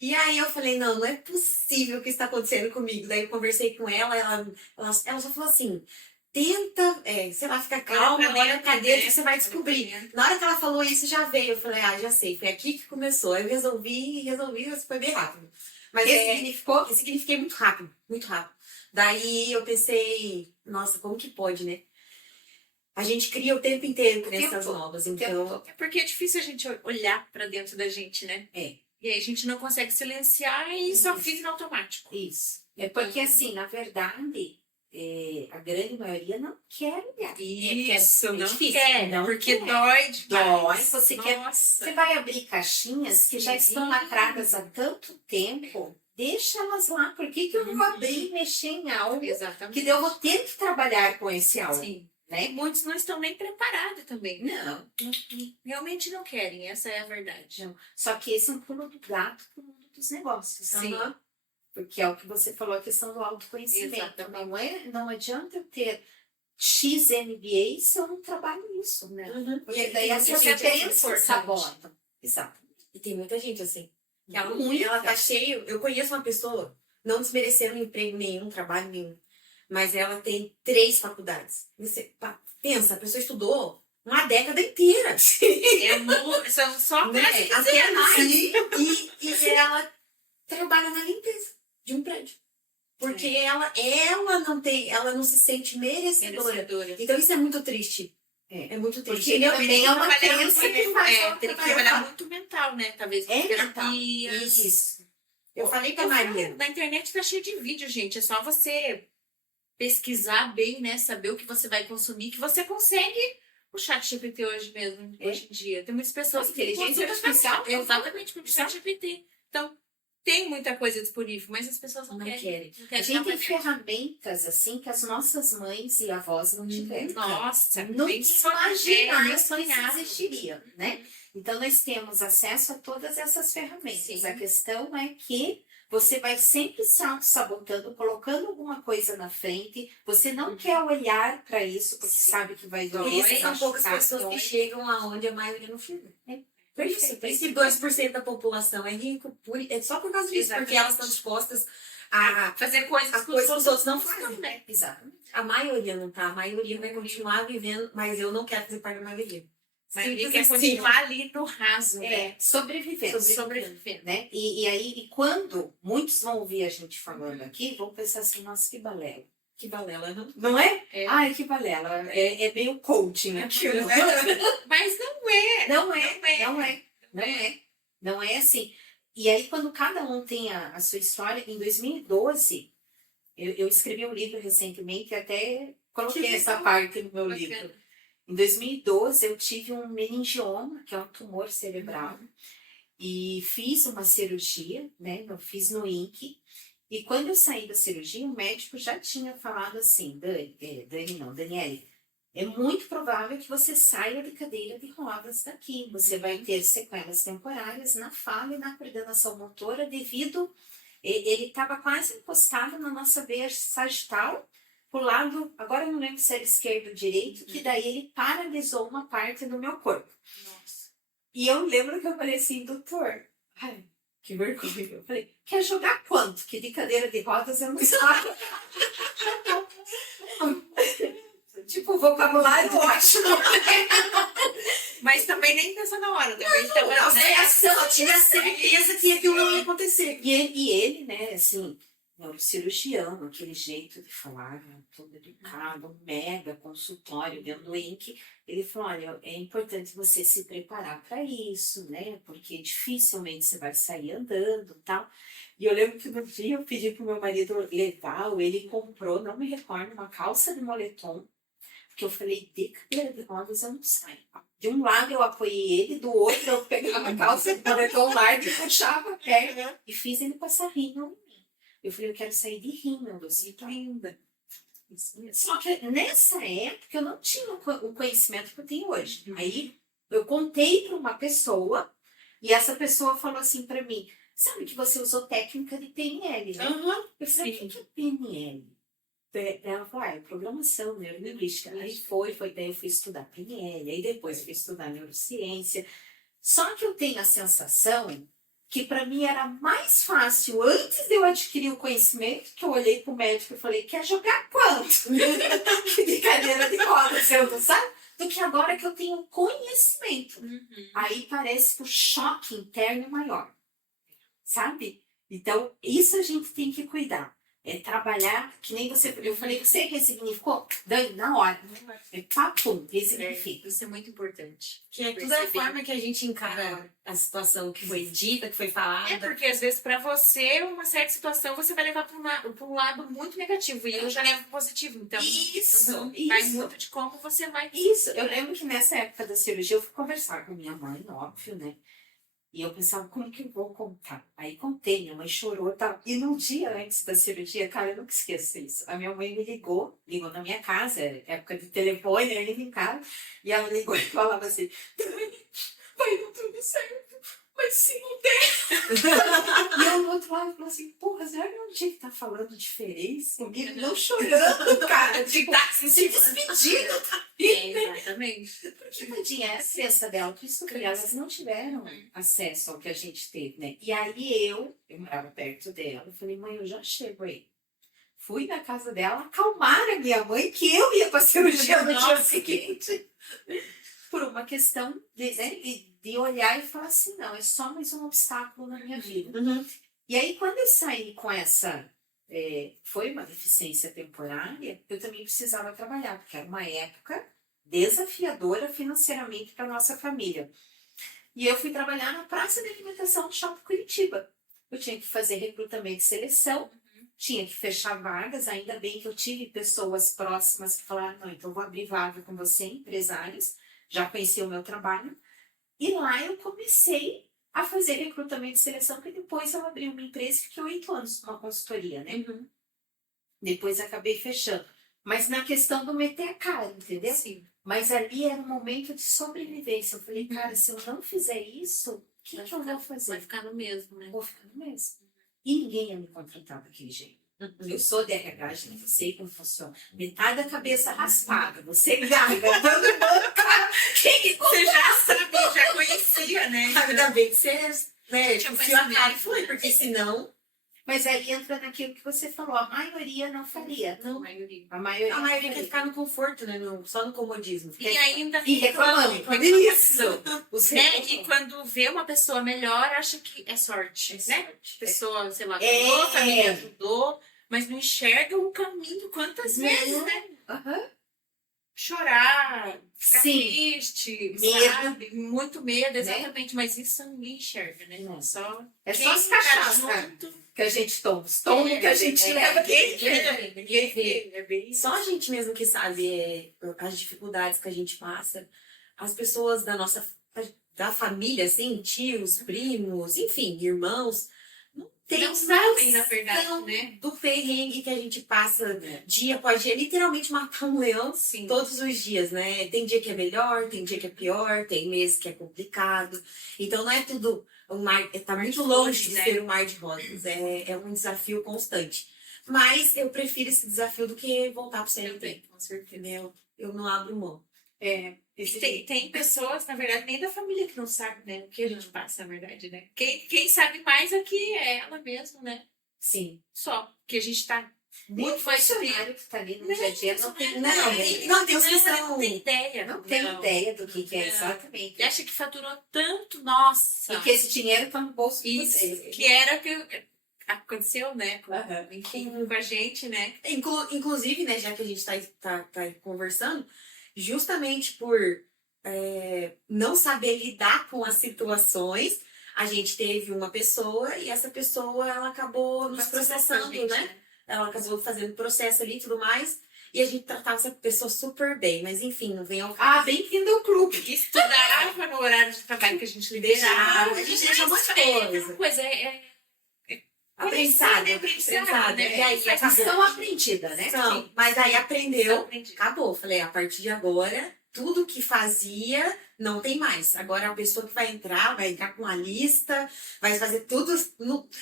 E aí eu falei, não é possível o que está acontecendo comigo. Daí eu conversei com ela só falou assim, tenta, sei lá, fica calma, olha pra dentro, você vai descobrir. Na hora que ela falou isso, já veio. Eu falei, já sei, foi aqui que começou. Aí eu resolvi, mas foi bem rápido. Mas ressignifiquei muito rápido, muito rápido. Daí eu pensei, nossa, como que pode, né? A gente cria o tempo inteiro crenças novas, então... É porque é difícil a gente olhar pra dentro da gente, né? E aí a gente não consegue silenciar e só fica no automático. Isso. É porque, assim, na verdade, a grande maioria não quer olhar. Isso, não difícil, quer, não porque quer. dói demais. Dói, você quer. Nossa. Você vai abrir caixinhas que já estão Sim. lacradas há tanto tempo, deixa elas lá. Por que eu não vou abrir e mexer em algo Exatamente. que eu vou ter que trabalhar com esse algo? Sim. Né? Muitos não estão nem preparados também. Não. Realmente não querem, essa é a verdade. Não. Só que esse é um pulo do gato pro mundo dos negócios. Sim. Aham. Porque é o que você falou, a questão do autoconhecimento. Exatamente. Não adianta eu ter X MBA se eu não trabalho nisso, né? E Daí as Isso é referências importante. sabotam. Exato. E tem muita gente assim. Muito. Ela tá cheia. Eu conheço uma pessoa não desmerecendo emprego nenhum, trabalho nenhum. Mas ela tem 3 faculdades. Você pensa, a pessoa estudou uma década inteira. São só Né? quase Até 15 mais. anos. E ela trabalha na limpeza de um prédio. Porque ela não se sente merecedora. Merecedora. Então isso é muito triste. É muito triste. Porque Entendeu? também é uma Trabalhar crença muito, que faz tem que trabalhar muito mental, né? Talvez com mental. terapias. Isso. Eu falei pra Maria. Na internet tá cheio de vídeo, gente. É só você pesquisar bem, né? Saber o que você vai consumir, que você consegue. O chat GPT hoje mesmo, hoje em dia. Tem muitas pessoas que Inteligência artificial. Exatamente, com o chat GPT. Então, tem muita coisa disponível, mas as pessoas não querem. Não A querem gente tem trabalhar. ferramentas assim que as nossas mães e avós não tiveram. Nossa, Não nem imaginava que sonhava. isso existiria, né? Então nós temos acesso a todas essas ferramentas. Sim. A questão é que você vai sempre se auto-sabotando, colocando alguma coisa na frente. Você não quer olhar para isso, porque sabe que vai doer. E são poucas machucar, pessoas que dói. chegam aonde a maioria não chega. Por isso que 2% da população é rico, é só por causa disso, Exatamente. porque elas estão dispostas a Fazer coisas a coisa que os outros não fazem. também. Exatamente. A maioria não tá, a maioria vai continuar vivendo, mas eu não quero fazer parte da maioria. Mas ele Simples quer assim. continuar ali no raso, né? É, sobrevivendo. Sobrevivendo. Né? E quando muitos vão ouvir a gente falando aqui, vão pensar assim, nossa, que balela. Que balela, não? Não é? É. Ai, que balela. É meio coaching aquilo. Mas não é. Não é. Não é assim. E aí, quando cada um tem a sua história, em 2012, eu escrevi um livro recentemente e até coloquei essa parte no meu livro. Bacana. Em 2012, eu tive um meningioma, que é um tumor cerebral, e fiz uma cirurgia, né? Eu fiz no INC. E quando eu saí da cirurgia, o médico já tinha falado assim, Daniele, é muito provável que você saia de cadeira de rodas daqui. Você vai ter sequelas temporárias na fala e na coordenação motora devido... Ele estava quase encostado na nossa veia sagital, pro lado, agora eu não lembro se era esquerdo ou direito, que daí ele paralisou uma parte do meu corpo. Nossa. E eu lembro que eu falei assim, doutor, ai, que vergonha. Eu falei, quer jogar quanto? Que de cadeira de rodas eu não sabe. Tipo, vocabulário ótimo. Mas também nem pensou na hora. Também então, Eu tinha certeza que aquilo não ia acontecer. E ele, né, assim, neurocirurgião, aquele jeito de falar, né, todo educado, mega consultório dentro do INC, ele falou, olha, é importante você se preparar para isso, né, porque dificilmente você vai sair andando e tal. E eu lembro que no dia eu pedi pro meu marido levar, ele comprou, não me recordo, uma calça de moletom, porque eu falei, de cadeira de rodas eu não saio. De um lado eu apoiei ele, do outro eu pegava a calça de moletom largo e puxava a perna e fiz ele passar rímel em mim. Eu falei, eu quero sair de rímel do hospital. linda. Só que nessa época eu não tinha o conhecimento que eu tenho hoje. Aí eu contei para uma pessoa e essa pessoa falou assim para mim, sabe que você usou técnica de PNL, né? Eu falei, o que é PNL? Ela falou, é programação neurolinguística. Aí daí eu fui estudar PNL, aí depois fui estudar neurociência. Só que eu tenho a sensação que para mim era mais fácil, antes de eu adquirir o conhecimento, que eu olhei pro médico e falei, quer jogar quanto? De cadeira de rodas, você não sabe? Do que agora que eu tenho conhecimento. Aí parece que o choque interno é maior, sabe? Então, isso a gente tem que cuidar. É trabalhar, que nem você... Eu falei, você ressignificou? Dani, na hora. É papum, ressignifica. Isso é muito importante. Que é tudo a forma que a gente encara a situação que foi dita, que foi falada. É porque às vezes pra você, uma certa situação, você vai levar pra um lado muito negativo. E eu já levo pro positivo. Então, vai muito de como você vai... Isso, eu lembro que nessa época da cirurgia eu fui conversar com minha mãe, óbvio, né? E eu pensava, como que eu vou contar? Aí contei, minha mãe chorou e tal. E num dia antes da cirurgia, cara, eu nunca esqueço isso. A minha mãe me ligou na minha casa, época de telefone, eu ia em casa. E ela ligou e falava assim, vai dar tudo certo, Mas se não der. E eu do outro lado falou assim, porra, será que não tinha que estar falando diferença? Ele não chorando, cara. Tipo, se despedindo. Exatamente. Porque, tadinha, é a crença dela, por isso que elas não tiveram acesso ao que a gente teve, né? E aí eu morava perto dela, eu falei, mãe, eu já chego aí. Fui na casa dela acalmar a minha mãe que eu ia para a cirurgia no dia seguinte. Por uma questão de olhar e falar assim, não, é só mais um obstáculo na minha vida. Uhum. E aí, quando eu saí com essa, foi uma deficiência temporária, eu também precisava trabalhar, porque era uma época desafiadora financeiramente para nossa família. E eu fui trabalhar na praça de alimentação do Shopping Curitiba. Eu tinha que fazer recrutamento e seleção, tinha que fechar vagas, ainda bem que eu tive pessoas próximas que falaram, não, então eu vou abrir vaga com você, empresários, já conheciam o meu trabalho. E lá eu comecei a fazer recrutamento e seleção, porque depois eu abri uma empresa e fiquei 8 anos numa consultoria, né? Uhum. Depois acabei fechando. Mas na questão do meter a cara, entendeu? Sim. Mas ali era um momento de sobrevivência. Eu falei, cara, se eu não fizer isso, o que eu vou fazer? Vai ficar no mesmo, né? Vou ficar no mesmo. E ninguém ia me contratar daquele jeito. Eu sou de RH, gente, eu sei como funciona. Metade da cabeça raspada, você gaga, dando banca. Quem que Você já sabia, já conhecia, né? Ainda bem que você, né, Tinha fio a cara e conhecimento. foi, porque senão Mas aí entra naquilo que você falou, a maioria não faria. Não, a maioria. A maioria, a maioria não quer faria. ficar no conforto, né? Só no comodismo. E ainda E reclamando. Isso! Os né? reclamam. E quando vê uma pessoa melhor, acha que é sorte, né? Sorte. Pessoa, sei lá, É. ajudou, a família ajudou, mas não enxerga o caminho quantas Não. vezes, né? Aham. Chorar, ficar Sim. triste, Medo. sabe? Muito medo, exatamente. Mas isso ninguém enxerga, né? Não. Só É quem só as tá cachaças, cara, junto. que a gente toma. Os tomos que a gente leva. Ninguém vê, ninguém vê. É bem isso. Só a gente mesmo que sabe as dificuldades que a gente passa. As pessoas da família, assim, tios, primos, enfim, irmãos, não tem Não sabem, na verdade, noção né? do perrengue que a gente passa dia após dia. Literalmente matar um leão Sim. todos os dias, né? Tem dia que é melhor, tem dia que é pior, tem mês que é complicado. Então não é tudo tá muito longe de né? ser um mar de rosas. É um desafio constante. Mas eu prefiro esse desafio do que voltar pro CLT. Também, com certeza. Entendeu? Eu não abro mão. E tem pessoas, na verdade, nem da família que não sabe, né? O que a gente passa, na verdade, né? Quem sabe mais aqui é ela mesmo, né? Sim. Só. Que a gente tá Nem o muito mais tempo. funcionário que tá ali no dia a dia não tem Não, ideia. não tem os que são. Não tem ideia. Não tem ideia do que é Não. exatamente. E acha que faturou tanto, nossa. E que esse dinheiro tá no bolso de Isso, vocês. que era que aconteceu, né? Aham. Enfim, com a gente, né? Inclusive, né, já que a gente tá conversando, justamente por não saber lidar com as situações, a gente teve uma pessoa e essa pessoa ela acabou nos processando, Gente, né? Ela acabou fazendo processo ali e tudo mais. E a gente tratava essa pessoa super bem, mas enfim, não vem ao caso. Ah, bem-vindo ao clube. Estudava no horário de trabalho que a gente liberava. A gente deixa um monte de aquela coisa. coisa. Aprendizado, aprendizado, né? E aí Faz acabou. aprendida, né? Não, mas aí aprendeu, Aprendi. acabou. Falei, a partir de agora, tudo que fazia não tem mais. Agora a pessoa que vai entrar com a lista, vai fazer tudo.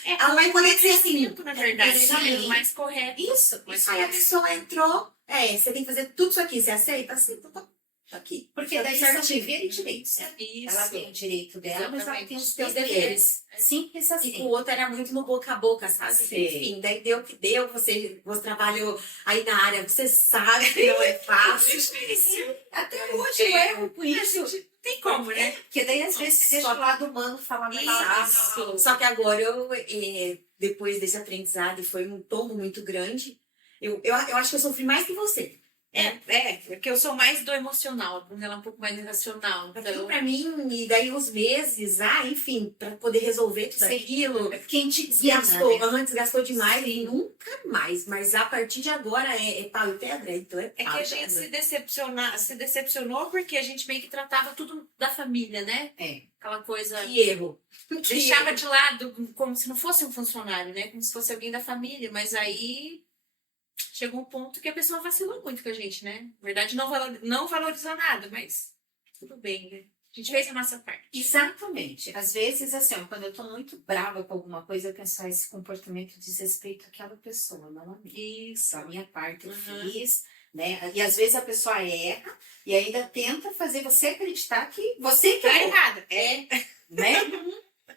Ela vai poder dizer assim. Crescimento, na verdade, exatamente. né? Mais correto. Isso. Mas Aí a pessoa entrou, você tem que fazer tudo isso aqui. Você aceita? Assim, então tá aqui. Porque Tá daí certinho. são dever e direitos. Isso. Ela tem o direito dela, mas ela tem os Exatamente. seus Os deveres. deveres. Simples E com assim. o outro era muito no boca a boca, sabe? Sim. Enfim, daí deu o que deu. Você trabalhou aí na área, você sabe que não é fácil. Até hoje eu erro com isso. Não tem como, né? Porque daí às vezes você deixa o lado humano falar mais alto. Só que agora depois desse aprendizado, e foi um tombo muito grande, eu acho que eu sofri mais que você. Porque eu sou mais do emocional, a Bruna ela é um pouco mais irracional. Tudo Então, pra mim, e daí os meses, enfim, pra poder resolver tudo Sim. aquilo. É porque a gente Desgastou, desgasta, né? desgastou demais e nunca mais. Mas a partir de agora é pau e pedra, então é que a gente se decepcionou porque a gente meio que tratava tudo da família, né? É. Aquela coisa. Que erro. Deixava de lado como se não fosse um funcionário, né? Como se fosse alguém da família. Mas aí chegou um ponto que a pessoa vacilou muito com a gente, né? Na verdade, não valorizou nada, mas tudo bem, né? A gente fez a nossa parte. Exatamente. Às vezes, assim, ó, quando eu tô muito brava com alguma coisa, eu penso, esse comportamento diz respeito àquela pessoa, não a mim. Isso, a minha parte eu fiz, né? E às vezes a pessoa erra e ainda tenta fazer você acreditar que você que Tá errou, errada. né?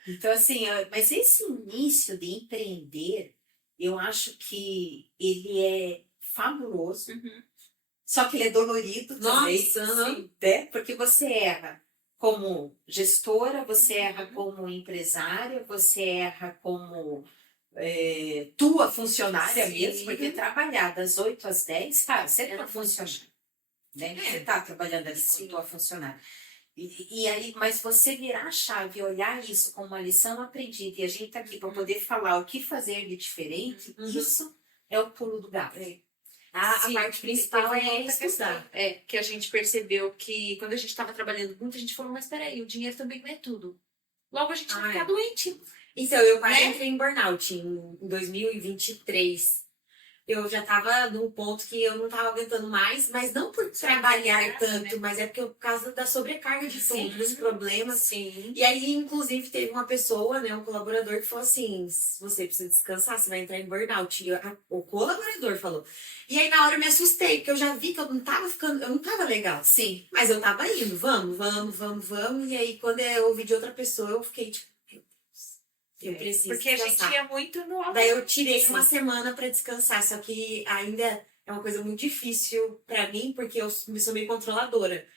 Então, assim, mas esse início de empreender, eu acho que ele é fabuloso, só que ele é dolorido também, Nossa, né? Porque você erra como gestora, você erra como empresária, você erra como tua funcionária mesmo, porque trabalhar das 8 às 10, cara, você é tua funcionária, né? Você está trabalhando ali com tua funcionária. E aí, mas você virar a chave e olhar isso como uma lição aprendida, e a gente tá aqui para poder falar o que fazer de diferente, isso é o pulo do gato. a parte principal teve é outra questão. estudar. Que a gente percebeu que quando a gente estava trabalhando muito, a gente falou, mas peraí, o dinheiro também não é tudo. Logo a gente vai ficar doente. Então, eu quase entrei em burnout em 2023. Eu já tava num ponto que eu não tava aguentando mais, mas não por trabalhar tanto, mas é porque por causa da sobrecarga de tudo, dos problemas. Sim. E aí, inclusive, teve uma pessoa, né, um colaborador, que falou assim: você precisa descansar, você vai entrar em burnout. O colaborador falou. E aí, na hora, eu me assustei, porque eu já vi que eu não tava legal. Sim. Mas eu tava indo, vamos. E aí, quando eu ouvi de outra pessoa, eu fiquei tipo, eu preciso porque a descansar. gente ia muito no Daí eu tirei uma semana pra descansar, só que ainda é uma coisa muito difícil pra mim, porque eu sou meio controladora.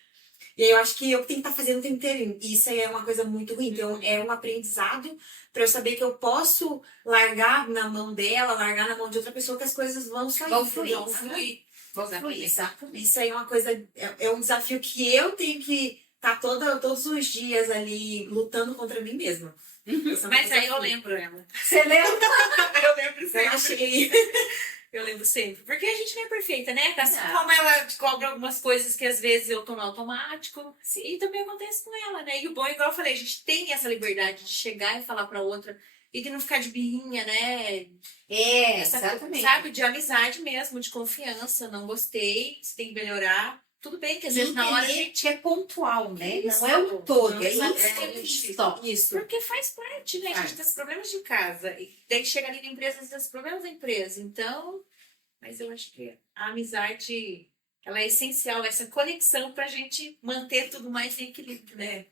E aí eu acho que eu tenho que estar fazendo o tempo inteiro. E isso aí é uma coisa muito ruim. Então é um aprendizado pra eu saber que eu posso largar na mão dela, largar na mão de outra pessoa, que as coisas vão sair. Vão fluir. Exatamente. Isso aí é uma coisa, é um desafio que eu tenho que estar todos os dias ali lutando contra mim mesma. Mas aí eu lembro ela. Você lembra? Eu lembro sempre. Eu achei. Eu lembro sempre. Porque a gente não é perfeita, né? Assim Não. como ela cobra algumas coisas que às vezes eu tô no automático. E também acontece com ela, né? E o bom, igual eu falei, a gente tem essa liberdade de chegar e falar pra outra e de não ficar de birrinha, né? Exatamente. Sabe? De amizade mesmo, de confiança. Não gostei, você tem que melhorar. Tudo bem que às vezes na hora a gente é pontual, né? Isso. Não é o todo, é Exatamente. isso. Porque faz parte, né? A gente tem os problemas de casa. E daí chega ali na empresa, tem os problemas da empresa. Então, mas eu acho que a amizade, ela é essencial, essa conexão pra gente manter tudo mais em equilíbrio, né?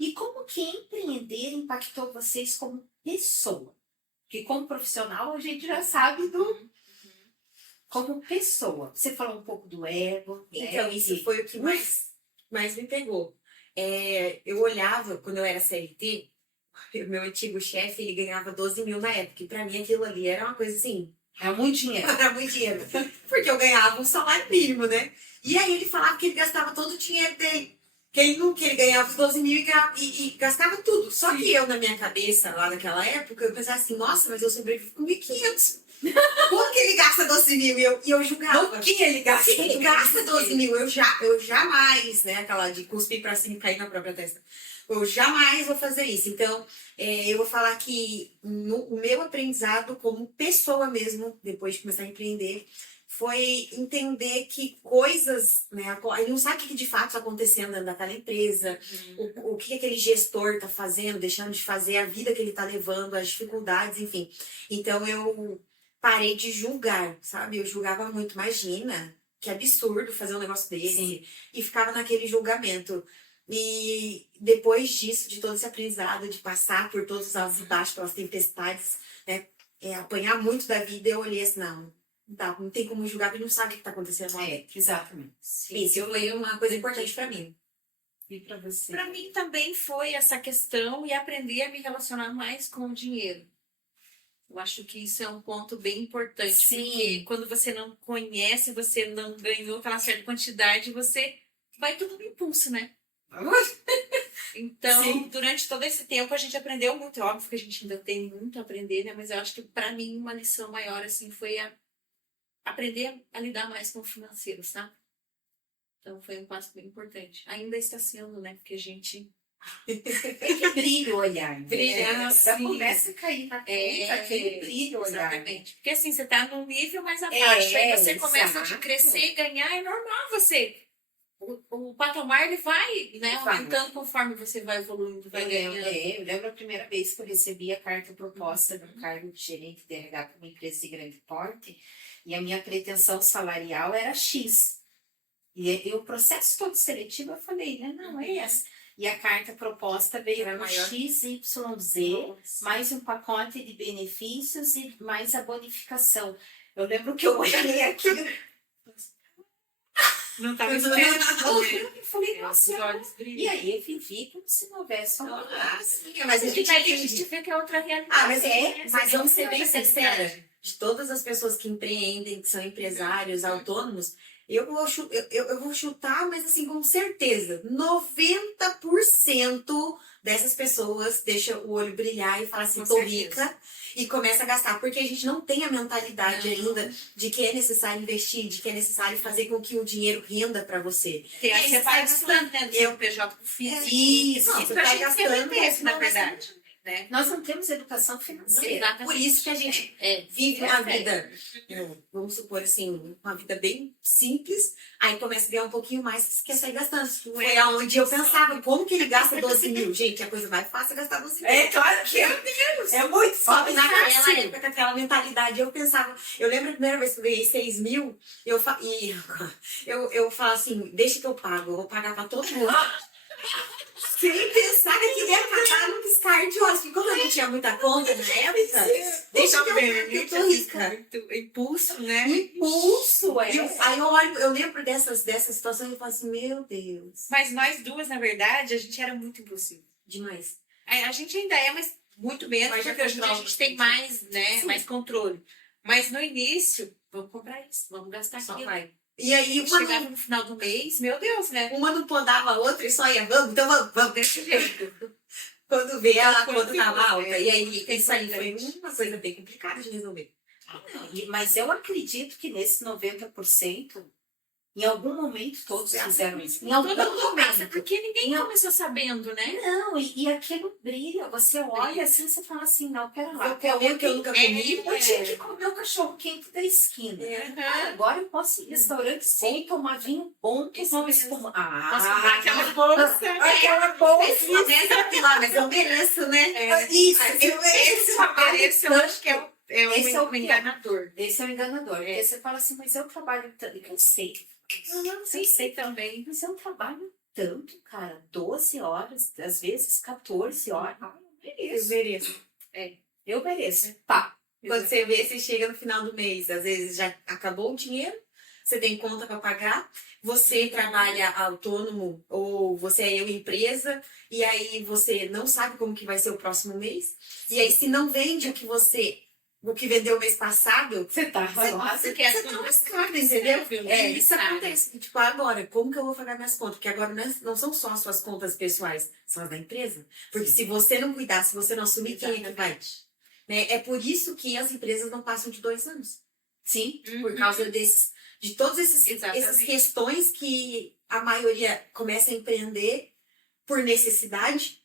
E como que empreender impactou vocês como pessoa? Porque como profissional a gente já sabe como pessoa. Você falou um pouco do ego. Então, né? isso foi o que mais me pegou. Eu olhava, quando eu era CLT, o meu antigo chefe, ele ganhava 12 mil na época. E pra mim aquilo ali era uma coisa assim. Era muito dinheiro. Era muito dinheiro. Porque eu ganhava um salário mínimo, né? E aí ele falava que ele gastava todo o dinheiro dele. Que ele ganhava os 12 mil e gastava tudo. Só que eu, na minha cabeça, lá naquela época, eu pensava assim, nossa, mas eu sobrevivo com 1.500. Como que ele gasta 12 mil? E eu julgava. O que ele gasta? Ele gasta 12 mil. Eu jamais, né? Aquela de cuspir pra cima e cair na própria testa. Eu jamais vou fazer isso. Então, eu vou falar que o meu aprendizado como pessoa mesmo, depois de começar a empreender, foi entender que coisas, né? Ele não sabe o que de fato está acontecendo dentro daquela empresa, o que aquele gestor está fazendo, deixando de fazer, a vida que ele está levando, as dificuldades, enfim. Então, eu parei de julgar, sabe? Eu julgava muito. Imagina, que absurdo fazer um negócio desse. Sim. E ficava naquele julgamento. E depois disso, de todo esse aprendizado, de passar por todos os altos e baixos, pelas tempestades, né? Apanhar muito da vida, eu olhei assim, não tem como julgar, porque não sabe o que está acontecendo lá. Exatamente. Isso foi uma coisa importante para mim. E para você? Para mim também foi essa questão e aprender a me relacionar mais com o dinheiro. Eu acho que isso é um ponto bem importante. Sim. Porque quando você não conhece, você não ganhou aquela certa quantidade, você vai tudo no impulso, né? Então, Sim. durante todo esse tempo, a gente aprendeu muito. É óbvio que a gente ainda tem muito a aprender, né? Mas eu acho que, para mim, uma lição maior, assim, foi aprender a lidar mais com o financeiro, sabe? Então, foi um passo bem importante. Ainda está sendo, né? Porque a gente... Tem que brilha o olhar. Né? Brilha, Já sim. começa a cair na conta, aquele brilho o olhar. Exatamente. Porque assim, você tá num nível mais abaixo, aí você começa a exato. crescer e ganhar, é normal você o patamar ele vai, né, Vai. aumentando conforme você vai evoluindo, vai ganhando. Eu lembro a primeira vez que eu recebi a carta proposta do cargo de gerente de RH para uma empresa de grande porte, e a minha pretensão salarial era X. E o processo todo seletivo, eu falei, né, não, é essa. E a carta proposta veio Era com maior. XYZ, mais um pacote de benefícios e mais a bonificação. Eu lembro que eu olhei aquilo. Não estava Eu esperando. Eu falei, Os nossa. olhos E brilham. aí eu vivi como se não houvesse falado. Sim, mas a gente A gente vê que é outra realidade. mas vamos ser bem Essa sinceras. realidade. De todas as pessoas que empreendem, que são empresários, autônomos, eu vou chutar, mas assim, com certeza, 90% dessas pessoas deixa o olho brilhar e fala assim, Com tô certeza. rica, e começa a gastar, porque a gente não tem a mentalidade ainda de que é necessário investir, de que é necessário fazer com que o dinheiro renda para você. Tem a E aí, separação, né, do CNPJ com o físico. Isso, Não, você pra tá gente gastando, sempre teve, na não, verdade. Né? Nós não temos educação financeira. Exatamente. Por isso que a gente vive uma vida, vamos supor assim, uma vida bem simples, aí começa a ganhar um pouquinho mais, quer sair gastando. Foi aonde eu pensava, como que ele gasta 12 mil? Gente, a coisa mais fácil é gastar 12 mil. É claro que é. É muito Só que naquela fácil. época, com aquela mentalidade, eu pensava, eu lembro a primeira vez que eu ganhei 6 mil, eu falo assim, deixa que eu pago, eu vou pagar pra todo mundo. Sem pensar que aquilo ia acabar num piscar de olhos, porque como eu não tinha muita conta na época, deixa que eu tô rica. Impulso, né? Impulso, é. Aí eu lembro dessas situações e eu falo assim, meu Deus, Mas nós duas, na verdade, a gente era muito impulsivo. demais. A gente ainda é, mas muito menos, Mas já porque hoje em dia a controla gente tem bastante. mais, né, Sim. mais controle. Mas no início, vamos comprar isso, vamos gastar Só aquilo. vai. E aí uma Chegava no final do mês, meu Deus, né? não podava a outra e só ia, então vamos desse jeito. Quando vê, a conta tava alta. E aí, isso aí foi uma coisa bem complicada de resolver. Mas eu acredito que nesse 90%, em algum momento todos fizeram isso. Em algum Todo mundo passa, momento. porque ninguém Não. começou sabendo, né? Não, e aquilo brilha. Você olha assim, você fala assim, não, pera lá. Eu comi o que eu nunca comi. Eu tinha que comer o cachorro quente da esquina. Ah, agora eu posso ir em restaurante bom, tomar vinho bom, tomar um espuma. Posso comprar aquela bolsa. Aquela bolsa. Mas eu mereço, né? Isso, Esse mereço, eu acho que é Esse é o um enganador. Esse é o enganador. Porque você fala assim, mas eu trabalho tanto. Eu sei. Eu sei também. Mas eu trabalho tanto, cara. 12 horas, às vezes 14 horas. Ah, Eu mereço. eu mereço. Pá. Quando você vê, você chega no final do mês, às vezes já acabou o dinheiro, você tem conta para pagar, você trabalha autônomo ou você é empresa, e aí você não sabe como que vai ser o próximo mês. E aí, se não vende o que vendeu o mês passado, Você tá você tá lascado, entendeu? Isso acontece. Tipo, agora, como que eu vou pagar minhas contas? Porque agora não são só as suas contas pessoais, são as da empresa. Porque se você não cuidar, se você não assumir, quem é que vai? Né? É por isso que as empresas não passam de 2 anos. Sim. Por causa de todas essas questões que a maioria começa a empreender por necessidade.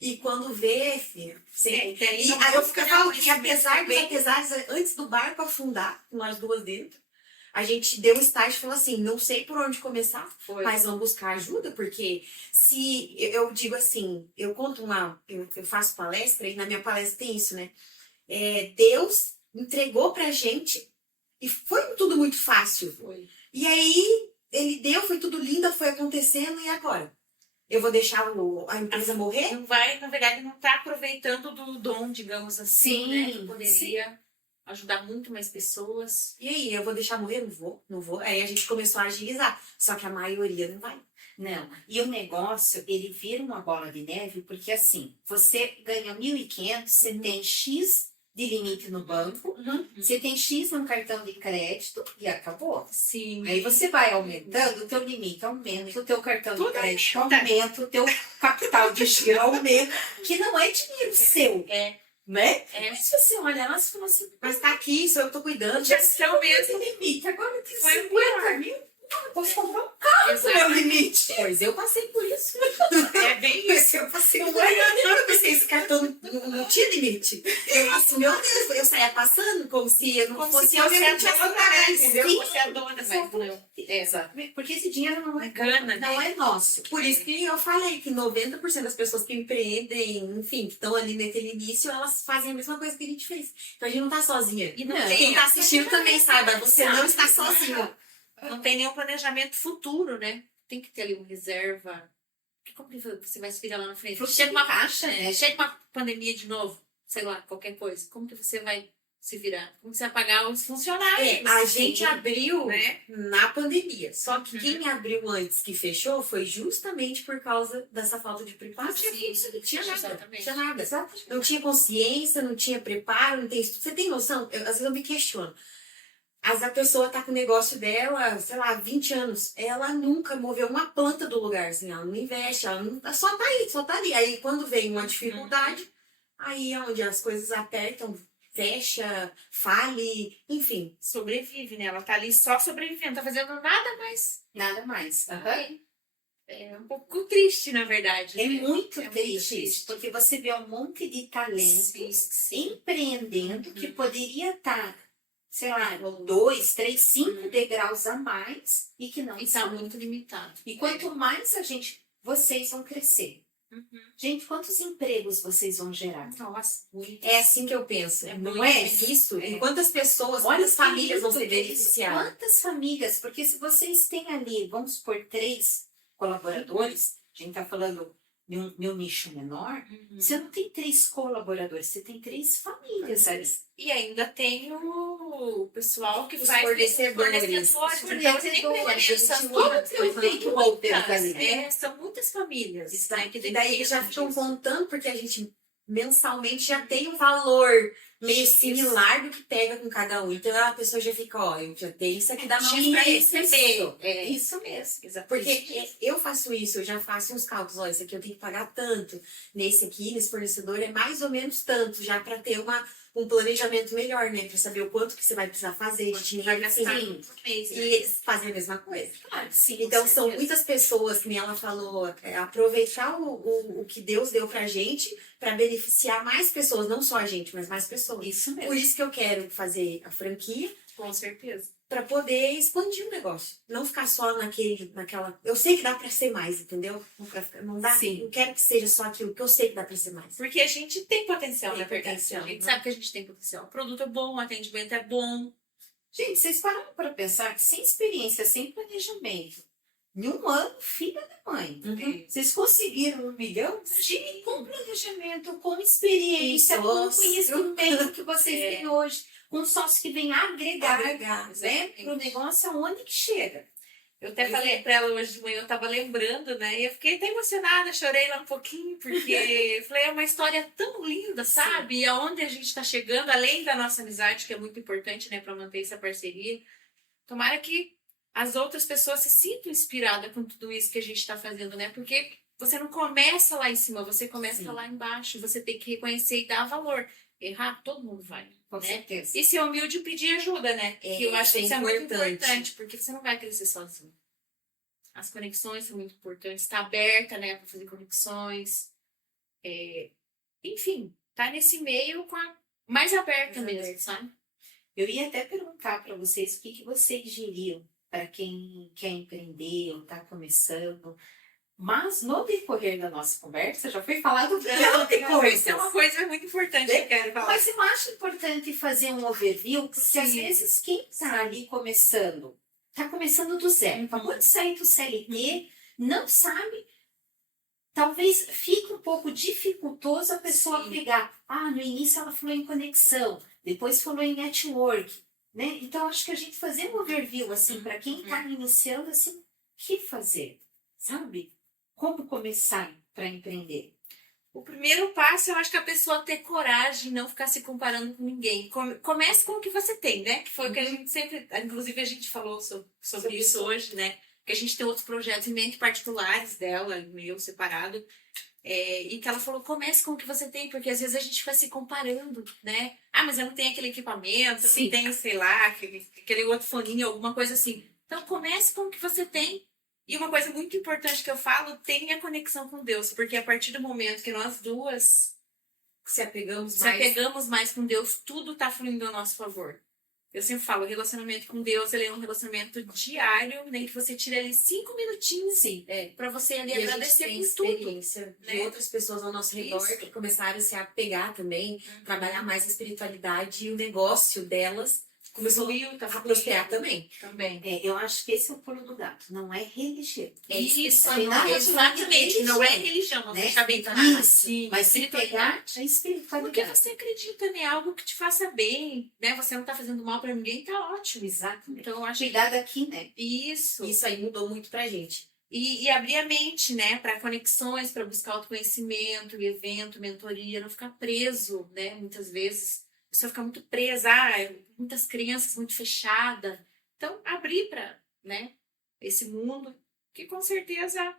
E quando vê, filho, e aí eu fico falando que apesar dos apesares, antes do barco afundar, nós duas dentro, a gente deu um start e falou assim, não sei por onde começar, mas vamos buscar ajuda, porque se eu digo assim, eu faço palestra e na minha palestra tem isso, né? Deus entregou pra gente e foi tudo muito fácil. E aí ele deu, foi tudo lindo, foi acontecendo, e agora? Eu vou deixar a empresa morrer? Não vai, na verdade, não está aproveitando do dom, digamos assim, Sim, né? Que poderia ajudar muito mais pessoas. E aí, eu vou deixar morrer? Não vou. Aí a gente começou a agilizar. Só que a maioria não vai. Não. E o negócio, ele vira uma bola de neve, porque assim, você ganha 1.500, você tem X de limite no banco, você tem X no cartão de crédito e acabou. Sim. Aí você vai aumentando, o teu limite aumenta, o teu cartão de Tudo crédito aumenta. aumenta, o teu capital de giro aumenta, que não é dinheiro seu, né? Mas você olha lá e fala assim, Mas tá aqui, isso eu tô cuidando. Gestão mesmo. tem limite, agora eu tenho Foi 50 mil, eu posso comprar um carro com meu limite. Pois eu passei por isso. É bem isso. Eu passei por isso. Eu pensei, esse cartão não tinha limite. Eu assim, meu Deus, eu saía passando como se eu não fosse eu mesmo que tinha que pagar, entendeu? Você é dona, mas não. Exatamente. Porque esse dinheiro não é Gana, não é nosso. Por isso que eu falei que 90% das pessoas que empreendem, enfim, que estão ali naquele início, elas fazem a mesma coisa que a gente fez. Então a gente não tá sozinha. E não Não. tem, Quem tá assistindo também saiba, você não está sozinho. não tem nenhum planejamento futuro, né? Tem que ter ali uma reserva. Porque como que você vai se virar lá na frente? Fluxo Chega de uma, caixa, né? chega uma pandemia de novo, sei lá, qualquer coisa. Como que você vai se virar? Como você vai pagar os funcionários? A gente abriu né? na pandemia. Só que Uhum. quem abriu antes que fechou foi justamente por causa dessa falta de preparo. Sim, Não tinha nada. exatamente. Tinha nada. Exatamente. Não tinha consciência, não tinha preparo, não tem estudo. Você tem noção? Às vezes eu me questiono. Às vezes a pessoa tá com o negócio dela, sei lá, 20 anos. Ela nunca moveu uma planta do lugar, assim, ela não investe, ela não, só tá aí, só tá ali. Aí quando vem uma dificuldade, aí é onde as coisas apertam, fecha, fale, enfim. Sobrevive, né? Ela tá ali só sobrevivendo, tá fazendo nada, mas Nada mais. é um pouco triste, na verdade. É né? muito É triste, triste. porque você vê um monte de talentos Sim. empreendendo que Uhum. poderia estar, sei lá, 2, 3, 5 Uhum. degraus a mais e que não E tá estão. muito limitado. E quanto mais a gente, vocês vão crescer. Uhum. Gente, quantos empregos vocês vão gerar? Nossa, muito. É assim que eu penso. É não muito é difícil. isso? É. E quantas pessoas, Olha quantas que famílias vão lindo ser que é isso. beneficiadas? Quantas famílias? Porque se vocês têm ali, vamos supor, 3 colaboradores, a gente está falando de um nicho menor, Uhum. você não tem 3 colaboradores, você tem 3 famílias ali. E ainda tem o pessoal que Os faz fornecedores. Então, você tem que levar A gente essas usa muitas, eu tenho que voltar ali. são muitas famílias. Está. Né, que E daí eles já dependem ficam disso. contando, porque a gente mensalmente já tem um valor meio Isso. similar do que pega com cada um. Então a pessoa já fica, ó, eu já tenho isso aqui da mão pra receber. É isso mesmo. Porque eu faço isso, eu já faço uns cálculos, ó, isso aqui eu tenho que pagar tanto, nesse aqui, nesse fornecedor é mais ou menos tanto, já para ter um planejamento melhor, né? Para saber o quanto que você vai precisar fazer de dinheiro. Vai gastar Sim. por mês, E né? eles fazem a mesma coisa. Claro, sim. Então, com são certeza. muitas pessoas, que nem ela falou, aproveitar o que Deus deu pra gente para beneficiar mais pessoas, não só a gente, mas mais pessoas. Isso mesmo. Por isso que eu quero fazer a franquia, Com certeza. para poder expandir o negócio. Não ficar só naquela... Eu sei que dá para ser mais, entendeu? Não dá, Sim. não quero que seja só aquilo, que eu sei que dá para ser mais. Porque a gente tem potencial, Tem na verdade. potencial, A gente né? sabe que a gente tem potencial. O produto é bom, o atendimento é bom. Gente, vocês pararam para pensar que sem experiência, sem planejamento, em um ano, filha da mãe, Uhum. vocês conseguiram 1 milhão? Imagine com planejamento, com experiência, Com com sócio. conhecimento que vocês É. têm hoje, com sócio que vem agregar, Agregar, né, exatamente. para o negócio aonde que chega. Eu até falei pra ela hoje de manhã, eu tava lembrando, né? E eu fiquei até emocionada, chorei lá um pouquinho, porque eu falei, é uma história tão linda, sabe? E aonde a gente tá chegando, além da nossa amizade, que é muito importante, né, pra manter essa parceria. Tomara que as outras pessoas se sintam inspiradas com tudo isso que a gente tá fazendo, né? Porque você não começa lá em cima, você começa Sim. lá embaixo. Você tem que reconhecer e dar valor. Errar, todo mundo vai. Com né? certeza. E ser humilde e pedir ajuda, né? Que eu acho que isso é muito importante, porque você não vai crescer sozinho. As conexões são muito importantes, estar aberta, né, para fazer conexões. Enfim, tá nesse meio com a mais aberta mesmo, sabe? Eu ia até perguntar para vocês o que vocês diriam para quem quer empreender ou está começando. Mas no decorrer da nossa conversa, já foi falado tanta Isso coisa. é uma coisa muito importante que eu quero falar. Mas eu acho importante fazer um overview, porque Sim. às vezes quem está ali começando, está começando do zero, acabou de sair do CLT, não sabe, talvez fique um pouco dificultoso a pessoa Sim. pegar. Ah, no início ela falou em conexão, depois falou em network, né? Então acho que a gente fazer um overview, assim, para quem está iniciando, assim, o que fazer, sabe? Como começar para empreender? O primeiro passo, eu acho que a pessoa ter coragem, não ficar se comparando com ninguém. Comece com o que você tem, né? Que foi o que a gente sempre... Inclusive, a gente falou sobre isso hoje, né? Que a gente tem outros projetos em mente particulares dela, meu, separado. E que ela falou, comece com o que você tem, porque às vezes a gente fica se comparando, né? Ah, mas eu não tenho aquele equipamento, eu Sim. não tenho, sei lá, aquele outro foninho, alguma coisa assim. Então, comece com o que você tem. E uma coisa muito importante que eu falo, tenha conexão com Deus, porque a partir do momento que nós duas Se apegamos se mais. apegamos mais com Deus, tudo tá fluindo a nosso favor. Eu sempre falo, o relacionamento com Deus, ele é um relacionamento diário, nem que você tire ali 5 minutinhos pra você ali E a gente agradecer tem por tudo. experiência de né? outras pessoas ao nosso redor Isso. que começaram a se apegar também, trabalhar mais a espiritualidade e o negócio delas começou Fluiu, tá a prosperar também. também. Eu acho que esse é o pulo do gato. Não é religião. Isso, Tem nada a ver com exatamente. Não é religião, vamos deixar bem claro. Isso. Mas se pegar a espiritualidade. Porque você acredita em algo que te faça bem, né? Você não tá fazendo mal pra ninguém, tá ótimo. Exatamente. Então, eu acho que Cuidado aqui, né? isso. Isso aí mudou muito pra gente. E abrir a mente, né, para conexões, para buscar autoconhecimento, evento, mentoria, não ficar preso, né, muitas vezes. A pessoa fica muito presa, muitas crenças, muito fechada. Então, abrir para, né, esse mundo que com certeza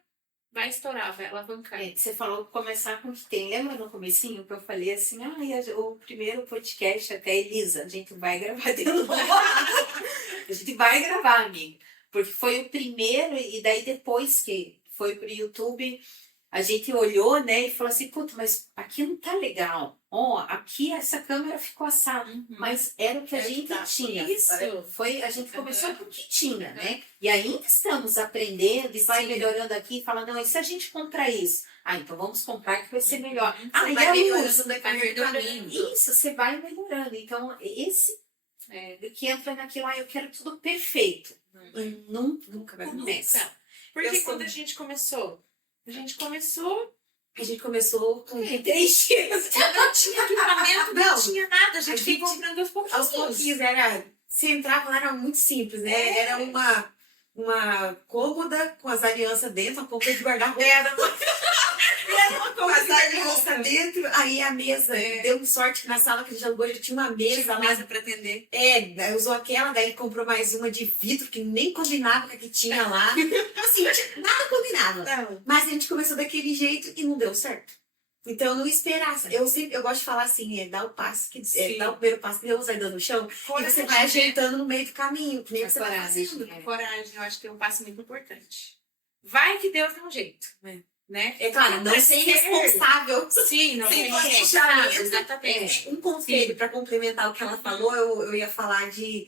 vai estourar, vai alavancar. Você falou começar com o que tem. Lembra no comecinho que eu falei assim, o primeiro podcast até Elisa, a gente vai gravar de novo. A gente vai gravar, amiga. Porque foi o primeiro, e daí depois que foi pro YouTube, a gente olhou, né, e falou assim, puta, mas aqui não tá legal. Aqui essa câmera ficou assada. Mas era o que a gente tinha. Isso. A gente começou com o que tinha, né? E ainda estamos aprendendo e vai melhorando aqui e fala, não, e se a gente comprar isso? Então vamos comprar que vai ser melhor. Você E vai a melhorando luz? decorrer do caminho. Isso, você vai melhorando. Então, esse que entra naquilo, eu quero tudo perfeito. Nunca vai Começa. Não. Porque Eu quando sei. a gente começou? A gente começou, A gente começou com 3 dias. não tinha equipamento, não Não. tinha nada. A gente A foi gente- comprando aos pouquinhos. Aos pouquinhos, você entrava lá, era muito simples, né? Era uma cômoda com as alianças dentro, uma cômoda de guardar-roupa. Era uma cômoda com as alianças dentro. Aí a mesa, deu sorte que na sala que a gente alugou já tinha uma mesa Tinha lá. mesa para atender. Daí usou aquela, daí comprou mais uma de vidro que nem combinava com a que tinha lá. Assim, nada combinava. Não. Mas a gente começou daquele jeito e não deu certo. Então, não esperar. Eu gosto de falar assim, dar o passo, dar o primeiro passo que Deus vai dando no chão, e você vai ajeitando no meio do caminho, que nem você vai fazendo. Coragem, eu acho que é um passo muito importante. Vai que Deus dá um jeito. Né? É claro, não ser irresponsável. Sim, não Sem ser planejamento. irresponsável, exatamente. Um conselho para complementar o que ela falou, eu ia falar de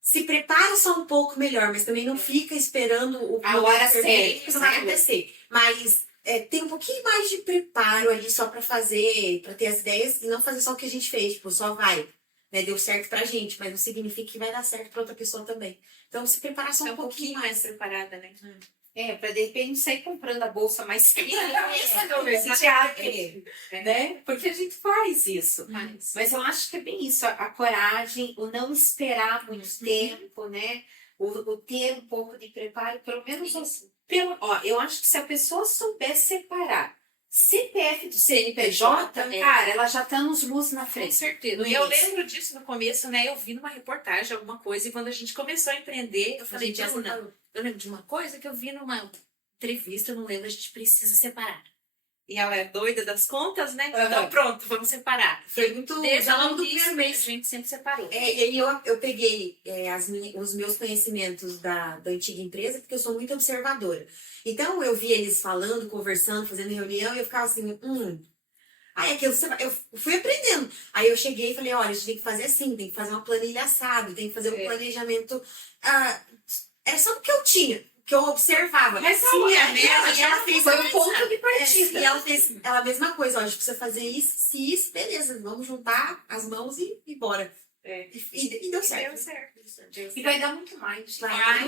se prepara só um pouco melhor, mas também não fica esperando A hora certa, porque isso vai né? acontecer. Mas tem um pouquinho mais de preparo ali só para fazer, para ter as ideias e não fazer só o que a gente fez, tipo, só vai. Né? Deu certo pra gente, mas não significa que vai dar certo pra outra pessoa também. Então, se preparar só um pouquinho mais. preparada, né? Pra de repente sair comprando a bolsa mais Exatamente. né? Porque a gente faz isso. Mas, Mas eu acho que é bem isso, a coragem, o não esperar muito tempo, né? O ter um pouco de preparo, pelo menos eu acho que se a pessoa souber separar CPF do CNPJ, cara, ela já tá nos luz na com frente. certeza. E eu lembro disso no começo, né? Eu vi numa reportagem alguma coisa, e quando a gente começou a empreender, eu falei, Bruna, eu lembro de uma coisa que eu vi numa entrevista, eu não lembro, a gente precisa separar. E ela é doida das contas, né? Então pronto, vamos separar. Foi muito Desde ao a longo do início, primeiro mês. a gente sempre separou. E aí eu peguei os meus conhecimentos da antiga empresa, porque eu sou muito observadora. Então eu vi eles falando, conversando, fazendo reunião, e eu ficava assim, Aí aquilo, eu fui aprendendo. Aí eu cheguei e falei, olha, a gente tem que fazer assim, tem que fazer uma planilha assada, tem que fazer um planejamento. É só o que eu tinha, o que eu observava. Mas sim, E ela fez Foi um ponto de partida. E ela fez a mesma coisa, ó, a gente precisa fazer isso, beleza, vamos juntar as mãos e bora. E deu certo. E vai dar muito mais. Vai, eu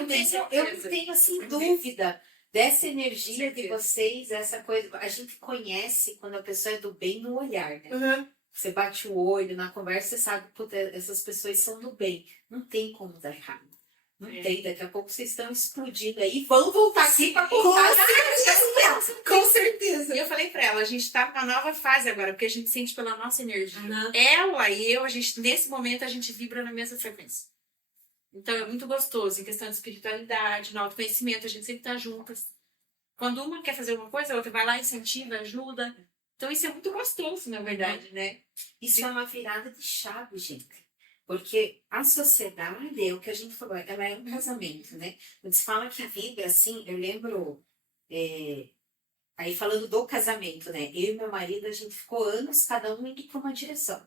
não tenho assim, dúvida dessa energia de vocês, essa coisa. A gente conhece quando a pessoa é do bem no olhar, né? Uhum. Você bate o olho na conversa, você sabe que essas pessoas são do bem. Não tem como dar errado. Não tem. Daqui a pouco vocês estão explodindo aí e vão voltar aqui para contar. Com certeza. E eu falei pra ela, a gente tá numa nova fase agora, porque a gente sente pela nossa energia. Uhum. Ela e eu, nesse momento, a gente vibra na mesma frequência. Então é muito gostoso, em questão de espiritualidade, no autoconhecimento, a gente sempre tá juntas. Quando uma quer fazer alguma coisa, a outra vai lá, incentiva, ajuda. Então isso é muito gostoso, na verdade, né? Isso é uma virada de chave, gente. Porque a sociedade, é o que a gente falou, ela é um casamento, né? Quando se fala que vibra assim, eu lembro, aí falando do casamento, né? Eu e meu marido, a gente ficou anos, cada um indo para uma direção.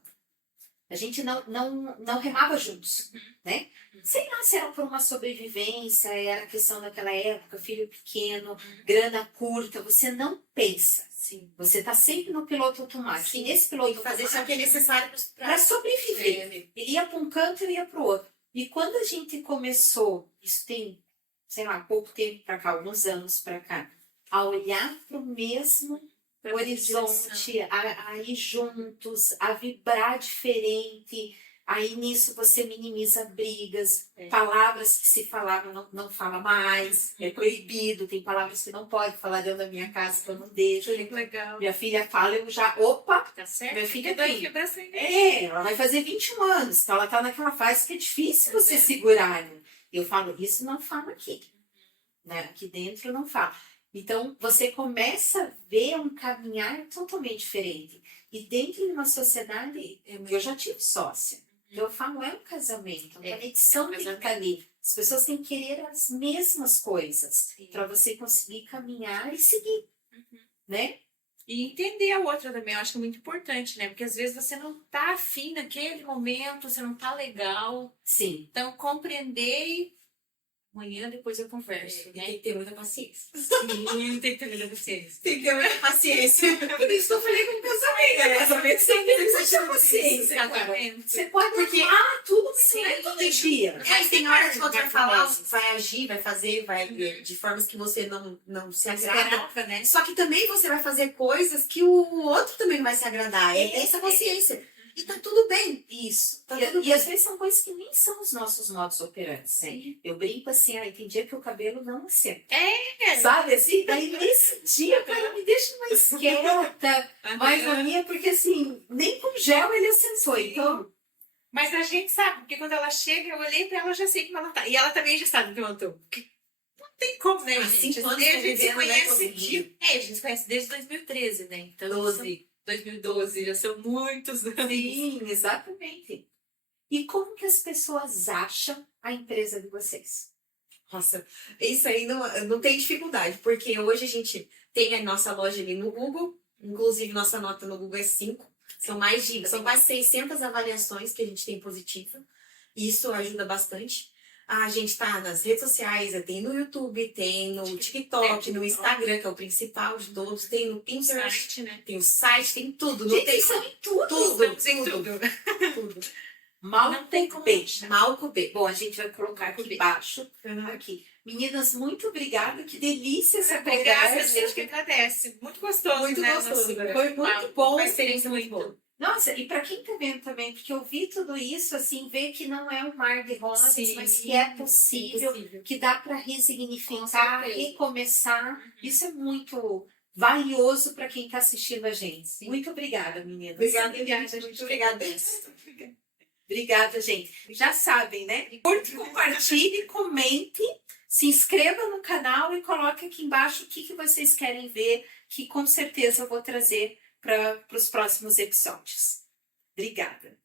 A gente não remava juntos, né? Sei lá se era por uma sobrevivência, era questão daquela época, filho pequeno, grana curta, você não pensa. Sim. Você tá sempre no piloto automático. Sim, E nesse tem piloto que fazer só o automático, que é necessário para sobreviver. É. Ele ia para um canto, eu ia para o outro. E quando a gente começou, isso tem, sei lá, pouco tempo para cá, alguns anos para cá, a olhar para o mesmo horizonte, a ir juntos, a vibrar diferente. Aí nisso você minimiza brigas, palavras que se falavam não fala mais, é proibido, tem palavras que não pode falar dentro da minha casa que eu não deixo. Que legal. Minha filha fala, eu já, opa, Tá certo? minha filha daqui tem. Ela vai fazer 21 anos, então ela tá naquela fase que é difícil você segurar. Né? Eu falo, isso não fala aqui. Né? Aqui dentro não fala. Então, você começa a ver um caminhar totalmente diferente. E dentro de uma sociedade, eu já tive sócia. Então, eu falo, é um casamento, a conexão tem que estar ali. As pessoas têm que querer as mesmas coisas para você conseguir caminhar e seguir, né? E entender a outra também, eu acho que é muito importante, né? Porque às vezes você não tá afim naquele momento, você não tá legal. Sim. Então, compreender e amanhã depois eu converso, né? Tem que ter muita paciência. Sim, tem que ter muita paciência. Tem que ter muita paciência. Por isso que eu falei com casamento. Casamento tem que ter muita paciência. Exatamente. Você pode Porque- falar tudo, mas Sim. não é todo dia. Mas tem hora que você vai falar, Vai vai agir, vai fazer, vai de formas que você não se agrada. Esperava, né? Só que também você vai fazer coisas que o outro também vai se agradar. É ter essa consciência. E tá tudo bem. Isso. Tá E, tudo e bem. às vezes são coisas que nem são os nossos modos operantes. Né? Eu brinco assim, tem dia que o cabelo não assenta. Sabe assim? Daí nesse dia, cara, me deixa mais quieta, mais na minha, porque assim, nem com gel ele assentou. Sim. Então, Mas a gente sabe, porque quando ela chega, eu olhei pra ela, eu já sei como ela tá. E ela também já sabe como eu tô. Porque não tem como, né, Há gente? 5 anos A gente se convivendo, né, conhece comigo. a gente se conhece desde 2013, né? Então, 2012, já são muitos anos. sim, exatamente. E como que as pessoas acham a empresa de vocês? Nossa, isso aí não tem dificuldade, porque hoje a gente tem a nossa loja ali no Google, inclusive nossa nota no Google é 5, são quase 600 avaliações que a gente tem positiva, e isso ajuda bastante. A gente tá nas redes sociais, tem no YouTube, tem no TikTok, no Instagram, que é o principal de todos, tem no Pinterest, Site, né? tem o site, tem tudo, não Gente, tem isso é tudo. Estamos em tudo. tudo. Não tem como Beijo. Malco B. Bom, a gente vai colocar aqui embaixo. Aqui. Meninas, muito obrigada. Que delícia essa Obrigada, a conversa. gente que agradece. Muito gostoso, Muito né? gostoso, Nosso- Foi muito bom. Uma experiência muito boa. Nossa, e para quem tá vendo também, porque eu vi tudo isso, assim, ver que não é um mar de rosas, Sim, mas que é possível, que dá para Com ressignificar, certeza. recomeçar. Isso é muito valioso para quem está assistindo a gente. Sim. Muito obrigada, meninas. Obrigada, gente. Muito obrigada. Obrigada, gente. Já sabem, né? Curte, compartilhe, comente, se inscreva no canal e coloque aqui embaixo o que vocês querem ver, que com certeza eu vou trazer para os próximos episódios. Obrigada.